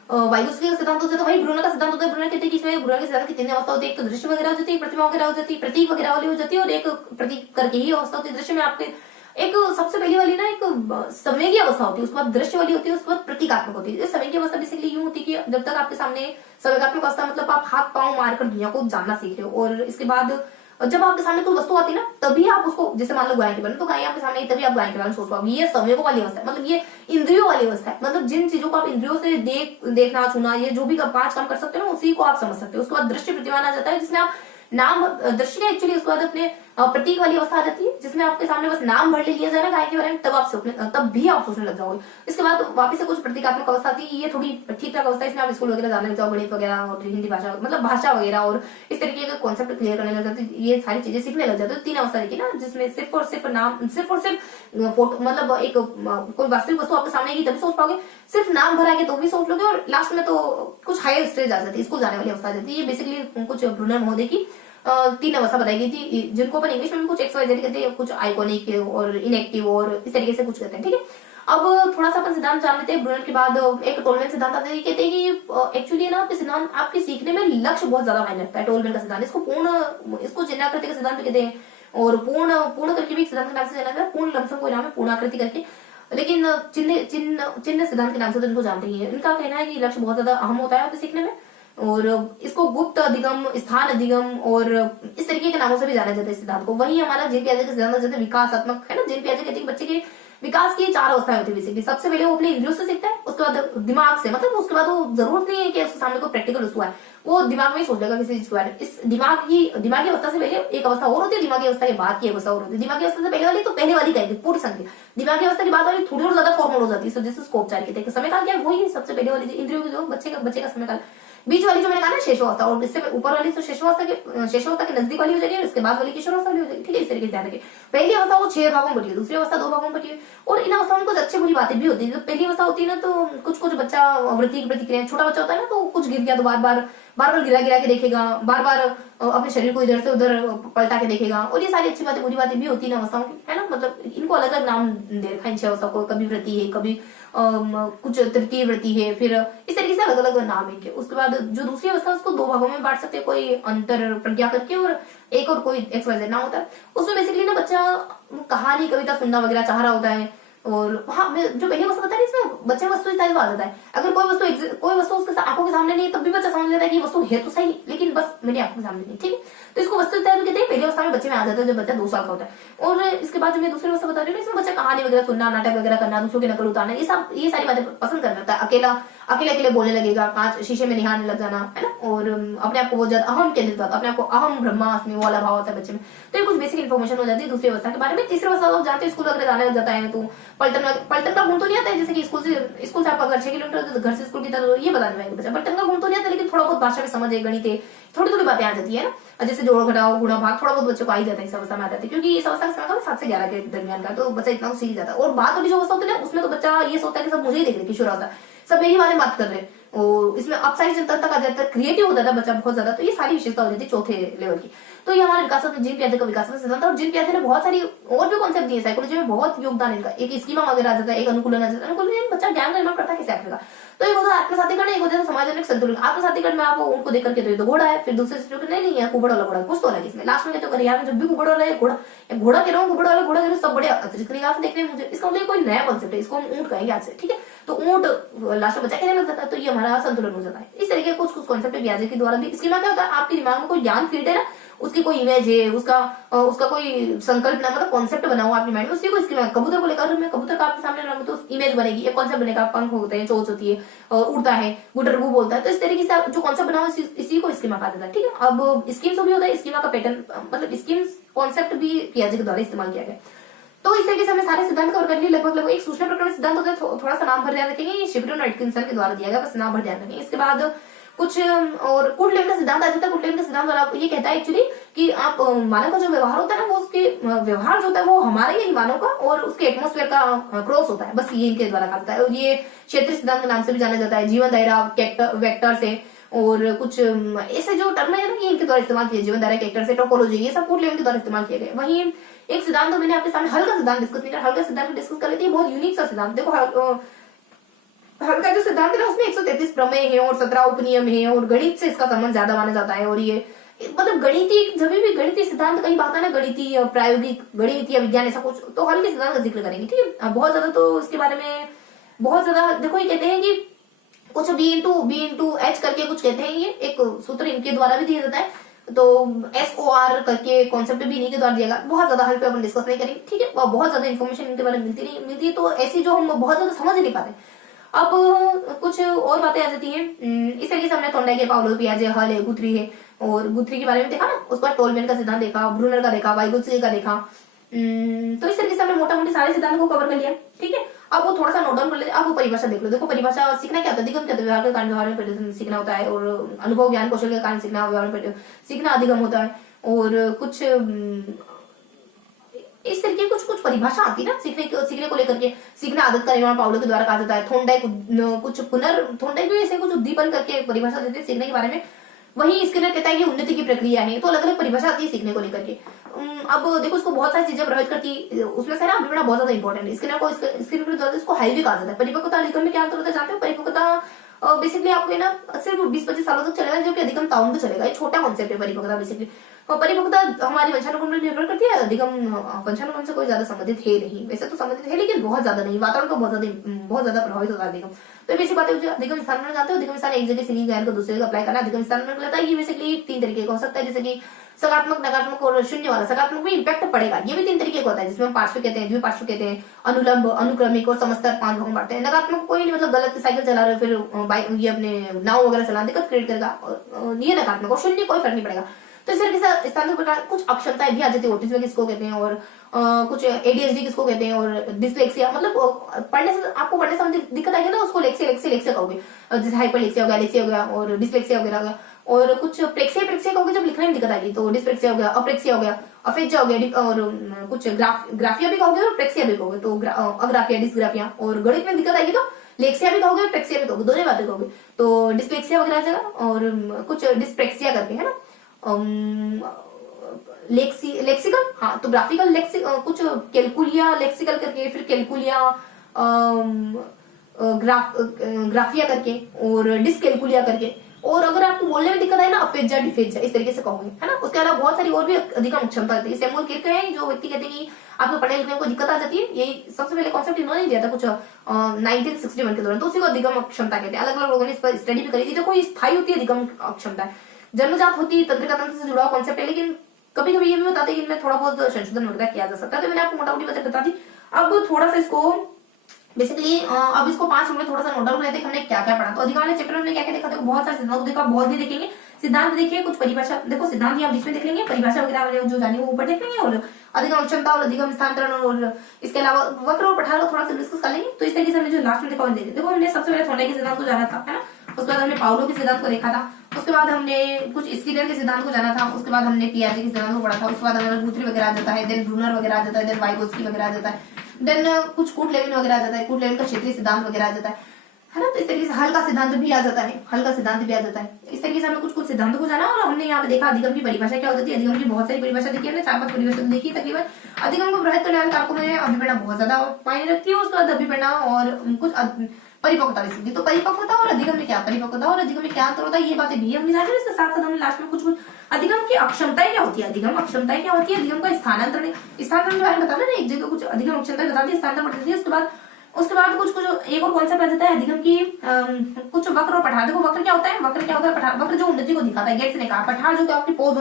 वाइगोत्स्की का सिद्धांत हो जाता है, वही ब्रूनर का सिद्धांत होता है। ब्रूनर कहते हैं कि इसमें ब्रूनर के सिद्धांत की 3 अवस्था होती है, एक तो दृश्य वगैरह हो जाती है, प्रतिमा वगैरह हो जाती है, प्रतीक वगैरह वाली हो जाती है, और एक प्रतीक करके ही अवस्था होती है। दृश्य में आपके एक सबसे पहली वाली ना एक समय की अवस्था होती है, उसके बाद दृश्य वाली होती है, उसके बाद प्रतीकात्मक होती है। समय की अवस्था बेसिकली यूं होती है कि जब तक आपके सामने संवेगात्मक अवस्था मतलब आप हाथ पांव मारकर दुनिया को जानना सीख रहे हो, और इसके बाद जब आपके सामने कोई वस्तु आती है ना, तभी आप उसको, जैसे मान लो गाय के बारे में, तो गाय आपके सामने तभी आप गाय के बारे में सोच पाओगे। ये संवेगों वाली अवस्था है, मतलब ये इंद्रियों वाली अवस्था है, मतलब जिन चीजों को आप इंद्रियों से देखना छूना, ये जो भी 5 काम कर सकते हो ना, उसी को आप समझ सकते हो। उसके बाद दृश्य प्रतिमान आ जाता है, जिसमें आप नाम दृश्य का एक्चुअली उसके बाद अपने प्रतीक वाली अवस्था आ जाती है, जिसमें आपके सामने बस नाम भर ले लिया जाए ना गाय के बारे में, तब भी आप सोचने लग जाओगे। इसके बाद वापस से कुछ प्रतीकात्मक अवस्था आती है, ये थोड़ी ठीक ठाक अवस्था है, इसमें आप स्कूल वगैरह जाने लग जाओ, गणित वगैरह और हिंदी भाषा मतलब भाषा वगैरह और इस तरीके के कॉन्सेप्ट क्लियर करने लग जाते, ये सारी चीजें सीखने लग जाते हो। 3 अवस्था देखिए ना, जिसमें सिर्फ और सिर्फ नाम, सिर्फ और सिर्फ फोटो, मतलब एक कोई वास्तविक वस्तु आपके सामने आएगी तभी सोच पाओगे, सिर्फ नाम भरा के तो भी सोच लोगे, और लास्ट में तो कुछ हायर स्टेज आ जाती है, स्कूल जाने वाली अवस्था आ जाती है। ये बेसिकली कुछ ब्रूनर महोदय की 3 अवस्था बताई गई थी, जिनको अपन इंग्लिश में भी कुछ XYZ कहते हैं, कुछ आइकॉनिक और इनएक्टिव और इस तरीके से कुछ कहते हैं। ठीक है, अब थोड़ा सा अपन सिद्धांत जान लेते हैं। ब्रूनर के बाद एक टोलमैन सिद्धांत आता है, कहते हैं कि एक्चुअली ना आपके सिद्धांत आपके सीखने में लक्ष्य बहुत ज्यादा मायने रखता है। टोलमैन का सिद्धांत, इसको चिन्हाकृति का सिद्धांत कहते हैं, और पूर्ण करके भी सिद्धांत के नाम से जाना जाता है। पूर्ण लमसम को नाम है पूर्णाकृति करके, लेकिन चिन्ह सिद्धांत के नाम से तो इनको जानते ही है। इनका कहना है कि लक्ष्य बहुत ज्यादा अहम होता है आपके सीखने में, और इसको गुप्त अधिगम, स्थान अधिगम और इस तरीके के नामों से भी जाना जाता है इस सिद्धांत को। वही हमारा जेन पियाजे का सिद्धांत जैसे विकासात्मक है ना, जेन पियाजे कहते हैं बच्चे के विकास की 4 अवस्थाएं होती है बेसिकली। सबसे पहले वो अपने इंद्रियों से सीखता है, उसके बाद दिमाग से, मतलब उसके बाद वो जरूरत नहीं है कि उसके सामने कोई प्रैक्टिकल वस्तु है, वो दिमाग में ही सोच लेगा किसी चीज के बारे में। इस दिमागी अवस्था से पहले एक अवस्था और होती है, दिमागी अवस्था के बाद की अवस्था और होती है। दिमागी अवस्था से पहले वाली तो पहले वाली कहेगी पूरी संख्या, दिमागी अवस्था के बाद वाली थोड़ी और ज्यादा फॉर्मल हो जाती है, जैसे स्कोप 4 कहते हैं। समय काल क्या है, वही सबसे पहले वाली इंद्रियों की जो बच्चे का समय काल। बीच वाली जो मैंने कहा ना शेषावस्था, और इससे ऊपर वाली तो शेषावस्था के नजदीक वाली हो जाएगी, इसके बाद वाली किशोरावस्था वाली हो जाएगी। ठीक है, इस तरीके से ध्यान रखिए। पहली अवस्था वो 6 भागों में बटी है, दूसरी अवस्था 2 भागों में बटी है, और इन अवस्थाओं में कुछ अच्छी बुरी बातें भी होती है। जब पहली अवस्था होती है ना, तो कुछ बच्चा वृत्ति की प्रतिक्रिया, छोटा बच्चा होता है ना, तो कुछ कुछ गिर गया तो बार बार गिरा गिरा के देखेगा, बार बार अपने शरीर को इधर से उधर पलटा के देखेगा। और ये सारी अच्छी बातें बुरी बातें भी होती है अवस्थाओं की, है ना। मतलब इनको अलग अलग नाम दे रखा है इन 6 अवस्था को, कभी व्रति है, कभी कुछ तृतीय व्रति है, फिर इस तरीके से अलग अलग नाम है। उसके बाद जो दूसरी अवस्था उसको 2 भागों में बांट सकते हैं, कोई अंतर प्रज्ञा करके और एक और कोई XYZ नाम होता है। उसमें बेसिकली ना बच्चा कहानी कविता सुनना वगैरह चाह रहा होता है। और हाँ, जो पहली वस्तु बता रही इसमें बच्चे वस्तु इस आ जाता है। अगर कोई वस्तु उसके आंखों के सामने नहीं तब भी बच्चा समझ लेता है कि वस्तु है तो सही, लेकिन बस मेरी आंखों के सामने नहीं, ठीक है। तो इसको वस्तु कहते हैं। पहली अवस्था में बच्चे में आ जाता है जब बच्चा 2 साल का होता है। और इसके बाद जो मैं दूसरी अवस्था बता रही हूँ, इसमें बच्चा कहानी वगैरह सुनना, नाटक वगैरह करना, दूसरों की नकल उतारना, ये सारी बातें पसंद करना लगता है। अकेले बोलने लगेगा, कांच शीशे में निहारने लग जाना, है ना। और अपने आप को बहुत ज्यादा अहम केंद्रित होता है, अपने आप को अहम ब्रह्मास्मि वाला भाव होता है बच्चे में। तो ये कुछ बेसिक इन्फॉर्मेशन हो जाती है दूसरी अवस्था के बारे में। तीसरी अवस्था जाते हैं, स्कूल वगैरह जाने लग जाता है तो पलटन का गुण तो नहीं आता है, जैसे कि स्कूल से आपका घर 6 किलोमीटर तो घर से स्कूल की तरह ये बताने में बच्चा पलटन का गुण तो नहीं आता, लेकिन थोड़ा बहुत भाषा में समझ है, गणित है, थोड़ी बातें आ जाती है ना। जैसे जोड़ घटाओ गुणा भाग थोड़ा बहुत बच्चों को आ ही जाता है, इस अवस्था में आ जाता है, क्योंकि इस अवस्था का समय 7 से 11 के दरमियान का, तो बच्चा इतना सीख जाता है। और बात वाली जो अवस्था होती है उसमें तो बच्चा ये सोचता है कि सब मुझे ही देख रहे, किशोर अवस्था सब मेरी बारे में बात कर रहे हैं। और इसमें अपसाइड जनता तक आ जाता है, क्रिएटिव हो जाता है बच्चा बहुत ज्यादा। तो ये सारी विशेषता हो जाती है चौथे लेवल की। तो ये हमारे विकास में जीन पियाजे का विकास का सिद्धांत। और जीन पियाजे ने बहुत सारी और भी कॉन्सेप्ट दिए, साइकोलॉजी में बहुत योगदान इनका। एक स्कीमा वगैरह आ जाता है, एक अनुकूलन आ जाता है। अनुकूलन बच्चा ज्ञान का निर्माण करता है कैसे आखिर। तो एक होता है आत्मसातीकरण, एक होता है समाजनिक संतुलन। आत्मसातीकरण में आप उनको देख करके तो घोड़ा है, फिर दूसरे से नहीं है कुबड़ वाला घोड़ा, कुछ तो अलग इसमें। लास्ट में कहते हो यार जब भी कुबड़ वाला है घोड़ा कह रहा हूँ, कुबड़ वाला घोड़ा कह रहा हूँ, सब बड़े अतिरिक्त तरीके से देखने मुझे। इसका मतलब कोई नया कॉन्सेप्ट है, इसको हम ऊंट कहेंगे आज से, ठीक है। तो ऊंट लास्ट में बच्चा कहने लग जाता है, तो ये हमारा संतुलन हो जाता है। इस तरीके कुछ कॉन्सेप्ट पियाजे के द्वारा भी। इसके बाद क्या होता है, आपके दिमाग में कोई ज्ञान फीड है ना, उसकी कोई इमेज है, उसका कोई संकल्प ना, मतलब कॉन्सेप्ट बना हुआ आपके माइंड में, उसी को इसके बाद कबूतर को लेकर मैं कबूतर का आपके सामने रखूं तो इमेज बनेगी, एक कॉन्सेप्ट बनेगा, पंख होते हैं, चोंच होती है, उड़ता है, गुटरगु बोलता है। तो इस तरीके से जो कॉन्सेप्ट बना हुआ इसी को स्कीमा कहा जाता है, ठीक है। अब स्कीम्स भी होता है, स्कीमा का पैटर्न मतलब स्कीम्स कॉन्सेप्ट भी पियाजे के द्वारा इस्तेमाल किया गया। तो इस तरीके से हमने सारे सिद्धांत कवर कर लिए लगभग। एक सूचना प्रकरण सिद्धांत होता है, थोड़ा सा नाम भर ध्यान रखेंगे, ये शिवरन और एटकिंसन के द्वारा दिया गया, बस नाम भर ध्यान रखेंगे। इसके बाद कुछ और कूट लेन का सिद्धांत आ जाता है। कूट लेन का सिद्धांत वाला ये कहता है एक्चुअली कि आप मानव का जो व्यवहार होता है ना, वो उसके व्यवहार जो होता है वो हमारे ही मानव का और उसके एटमोस्फेयर का क्रॉस होता है, बस ये इनके द्वारा कहा जाता है। और ये क्षेत्रीय सिद्धांत के नाम से भी जाना जाता है। जीवन दायरा, वेक्टर से, और कुछ ऐसे जो टर्म है ना, ये इनके द्वारा इस्तेमाल किए, जीवन दायरा, कैरेक्टर से, टोपोलॉजी, ये सब कूट लेन के द्वारा इस्तेमाल किए गए। वहीं एक सिद्धांत तो मैंने आपके सामने हल्का सिद्धांत डिस्कस नहीं किया, हल्का सिद्धांत डिस्कस कर लेते हैं। बहुत यूनिक सा सिद्धांत देखो, हल्का जो सिद्धांत है ना उसमें 133 प्रमेय है और 17 उपनियम है, और गणित से इसका संबंध ज्यादा माना जाता है। और ये मतलब गणितीय, जब भी गणितीय सिद्धांत कहीं बात है ना, गणितीय प्रायोगिक गणित या विज्ञान ऐसा कुछ, तो हल्के सिद्धांत का जिक्र करेंगे, ठीक है। बहुत ज्यादा तो इसके बारे में बहुत ज्यादा देखो, ये कहते हैं कि कुछ बी इंटू एच करके कुछ कहते हैं, ये एक सूत्र इनके द्वारा भी दिया जाता है। तो SOR करके कॉन्सेप्ट भी इन्हीं के द्वारा दिया गया। बहुत ज्यादा हल पे अपन डिस्कस नहीं करेंगे, ठीक है। बहुत ज्यादा इन्फॉर्मेशन इनके बारे में मिलती है, तो ऐसी जो हम बहुत ज्यादा समझ नहीं पाते। अब कुछ और बातें आ जाती हैं। इस तरीके से हमने थॉर्नडाइक है, पाउलो पियाजे, हल है, गुथरी है, और गुथरी के बारे में देखा ना, उसके बाद टोलमैन का सिद्धांत देखा, ब्रूनर का देखा, वाइगोत्स्की का देखा। तो इस तरीके से हमने मोटा मोटी सारे सिद्धांत को कवर कर लिया, ठीक है। अब वो थोड़ा सा नोट डाउन कर लेते हैं। अब वो परिभाषा देख लो। देखो परिभाषा सीखना क्या होता है, अधिगम क्या होता है, व्यवहार के कारण व्यवहार में सीखना होता है, और अनुभव ज्ञान कौशल के कारण सीखना, व्यवहार में सीखना अधिगम होता है। और कुछ इस तरीके कुछ परिभाषा आती है ना सीखने को लेकर के। सीखना आदत का निर्माण पाउलो के द्वारा कहा जाता है। थॉर्नडाइक भी ऐसे कुछ उद्दीपन करके परिभाषा देते हैं सीखने के बारे में। वही स्किनर कहता है कि उन्नति की प्रक्रिया है। तो अलग अलग परिभाषा आती है सीखने को लेकर के। अब देखो उसको बहुत सारी चीजें प्रभावित करती है, उसमें से ना अभिप्राय बहुत ज्यादा इंपॉर्टेंट है। स्किनर इसको हाईवे कहा जाता है। परिपक्वता अधिगम में क्या अंतर होता है जानते हो? परिपक्वता बेसिकली आपको ना सिर्फ 20-25 सालों तक चलेगा, जबकि अधिगम ताउन तक चलेगा। ये छोटा कॉन्सेप्ट है परिपक्वता बेसिकली। और परिपक्वता हमारी वंशानुक्रम पर निर्भर करती है, अधिगम वंशानुक्रम से कोई ज्यादा संबंधित है नहीं। वैसे तो संबंधित है लेकिन बहुत ज्यादा नहीं, वातावरण को बहुत ज्यादा प्रभावित होता है अधिगम। तो बेसिक बात है। अधिगम स्थान जानते हो? अधिगम स्थान एक जगह से ज्ञान को दूसरे जगह अप्लाई करना अधिगम स्थान लेता है। ये बेसिकली 3 तरीके का हो सकता है, जैसे कि सकारात्मक, नकारात्मक और शून्य वाला। सकारात्मक में इम्पैक्ट पड़ेगा, ये भी 3 तरीके का होता है, जिसमें हम पार्श्व कहते हैं, द्विपार्श्व कहते हैं, अनुलंब, अनुक्रमिक और समस्तर 5 भाग बांटते हैं। नकारात्मक कोई नहीं, मतलब गलत साइकिल चला रहे हो, फिर ये अपने नाव वगैरह चला दिक्कत क्रिएट करेगा, ये नकारात्मक। और शून्य कोई फर्क नहीं पड़ेगा। तो इस तरीके से स्थान प्रकार कुछ अक्षमताएं भी आ जाती है। ऑटिज्म किसको कहते हैं, और कुछ ADHD किसको कहते हैं, और डिसलेक्सिया, मतलब पढ़ने से आपको पढ़ने से दिक्कत आएगी ना, उसको लेक्सिया कहोगे। जैसे हाइपरलेक्सिया हो गया, लेक्सिया हो गया, और डिसलेक्सिया वगैरह हो गया। और कुछ प्रेक्सिया कहोगे जब लिखने में दिक्कत आएगी, तो डिस्प्रेक्सिया हो गया, अप्रेक्सिया हो गया, अफेजा हो गया, और कुछ ग्राफिया भी कहोगे और प्रेक्सिया भी कहोगे, तो अग्राफिया, डिस्ग्राफिया। और गणित में दिक्कत आएगी तो लेक्सिया भी कहोगे, प्रेक्सिया भी कहोगे, दोनों बातें कहोगे। तो डिस्लेक्सिया वगैरह आ जाएगा, और कुछ डिस्प्रेक्सिया करके है ना, लेक्सिकल, हाँ तो ग्राफिकल कुछ कैलकुलिया लेक्सिकल करके, फिर कैलकुलिया ग्राफिया करके, और डिसकैलकुलिया करके। और अगर आपको बोलने में दिक्कत है ना, अफेजा डिफेजा इस तरीके से कहोगे, है ना। उसके अलावा बहुत सारी और भी अधिगम क्षमता होती है। सैमुअल किर्क है जो व्यक्ति कहते हैं कि आपको पढ़ने लिखने में कोई दिक्कत आ जाती है, यही सबसे पहले कॉन्सेप्ट इन्होंने दिया था कुछ 1961 के दौरान, तो उसी को अधिगम क्षमता कहते हैं। अलग अलग लोगों ने इस पर स्टडी भी करी थी। देखो, स्थायी होती है अधिगम क्षमता, जन्मजात होती है, तंत्रिका तंत्र से जुड़ा हुआ कॉन्सेप्ट है, लेकिन कभी कभी ये भी बताते हैं कि इनमें थोड़ा बहुत संशोधन वगैरह किया जा सकता है। तो मैंने आपको मोटा मोटी वजह बता दी। अब थोड़ा सा इसको बेसिकली अब इसको 5 मिनट में थोड़ा सा नोट डाउन लेते हैं हमने क्या क्या पढ़ा। तो अधिगम वाले चैप्टर में क्या क्या देखा, देखो बहुत सारे सिद्धांत देखा, बहुत भी देखेंगे। सिद्धांत देखिए, कुछ परिभाषा, देखो सिद्धांत आप बीच में देख लेंगे, परिभाषा वगैरह जो जानी वो ऊपर देख लेंगे, और अधिगम क्षमता और अधिगम स्थानांतरण, और इसके अलावा वक्र और पठार को थोड़ा सा डिस्कस कर लेंगे। तो इस तरीके से हमने जो लास्ट में देखा देखो, हमने सबसे पहले थॉर्नडाइक के सिद्धांत को जाना था, है ना। उसके बाद हमने पाउलो के सिद्धांत को देखा था, उसके बाद हमने कुछ स्किनर के सिद्धांत को जाना था, उसके बाद हमने पियाजे के सिद्धांत को पढ़ा था, उसके बाद हमें गुथरी वगैरह आ जाता है, देन ब्रूनर वगैरह आ जाता है, देन वाइगोत्स्की वगैरह आ जाता है, देन कुछ कूट लेविन वगैरह आ जाता है, कूट लेविन का क्षेत्रीय सिद्धांत वगैरह आ जाता है ना। तो इस तरीके से हल का सिद्धांत भी आ जाता है, हल का सिद्धांत भी आ जाता है। इस तरीके से हमने कुछ कुछ सिद्धांतों को जाना, और हमने यहाँ पे देखा अधिगम की परिभाषा क्या होती है। अधिगम की बहुत सारी परिभाषा देखी हमने, 4-5 परिभाषा देखी तकरीबन। अधिगम को बृहत करने वाले कारकों में अभिप्रेरणा बहुत ज्यादा मायने रखती है। उसके बाद अभिप्रेरणा और कुछ परिपक्वता भी सीखी। तो परिपक्वता और अधिगम में क्या, परिपक्वता और अधिगम में क्या अंतर होता है, ये बातें भी हमने जानी। इसके साथ साथ हमने लास्ट में कुछ कुछ अधिगम की अक्षमताएं क्या होती है, अधिगम अक्षमताएं क्या होती है, अधिगम का स्थानांतरण के बारे में बताना ना, एक जगह कुछ अधिगम अक्षमताएं बताती है, स्थानांतरण बताती है। उसके बाद कुछ कुछ एक और कॉन्सेप्ट आ जाता है अधिगम की, कुछ वक्र और पठार। देखो वक्र क्या होता है, वक्र क्या होता है, पठार, वक्र जो उन्नति को दिखाता है, गेट्स ने कहा, पठार जो आपकी पोज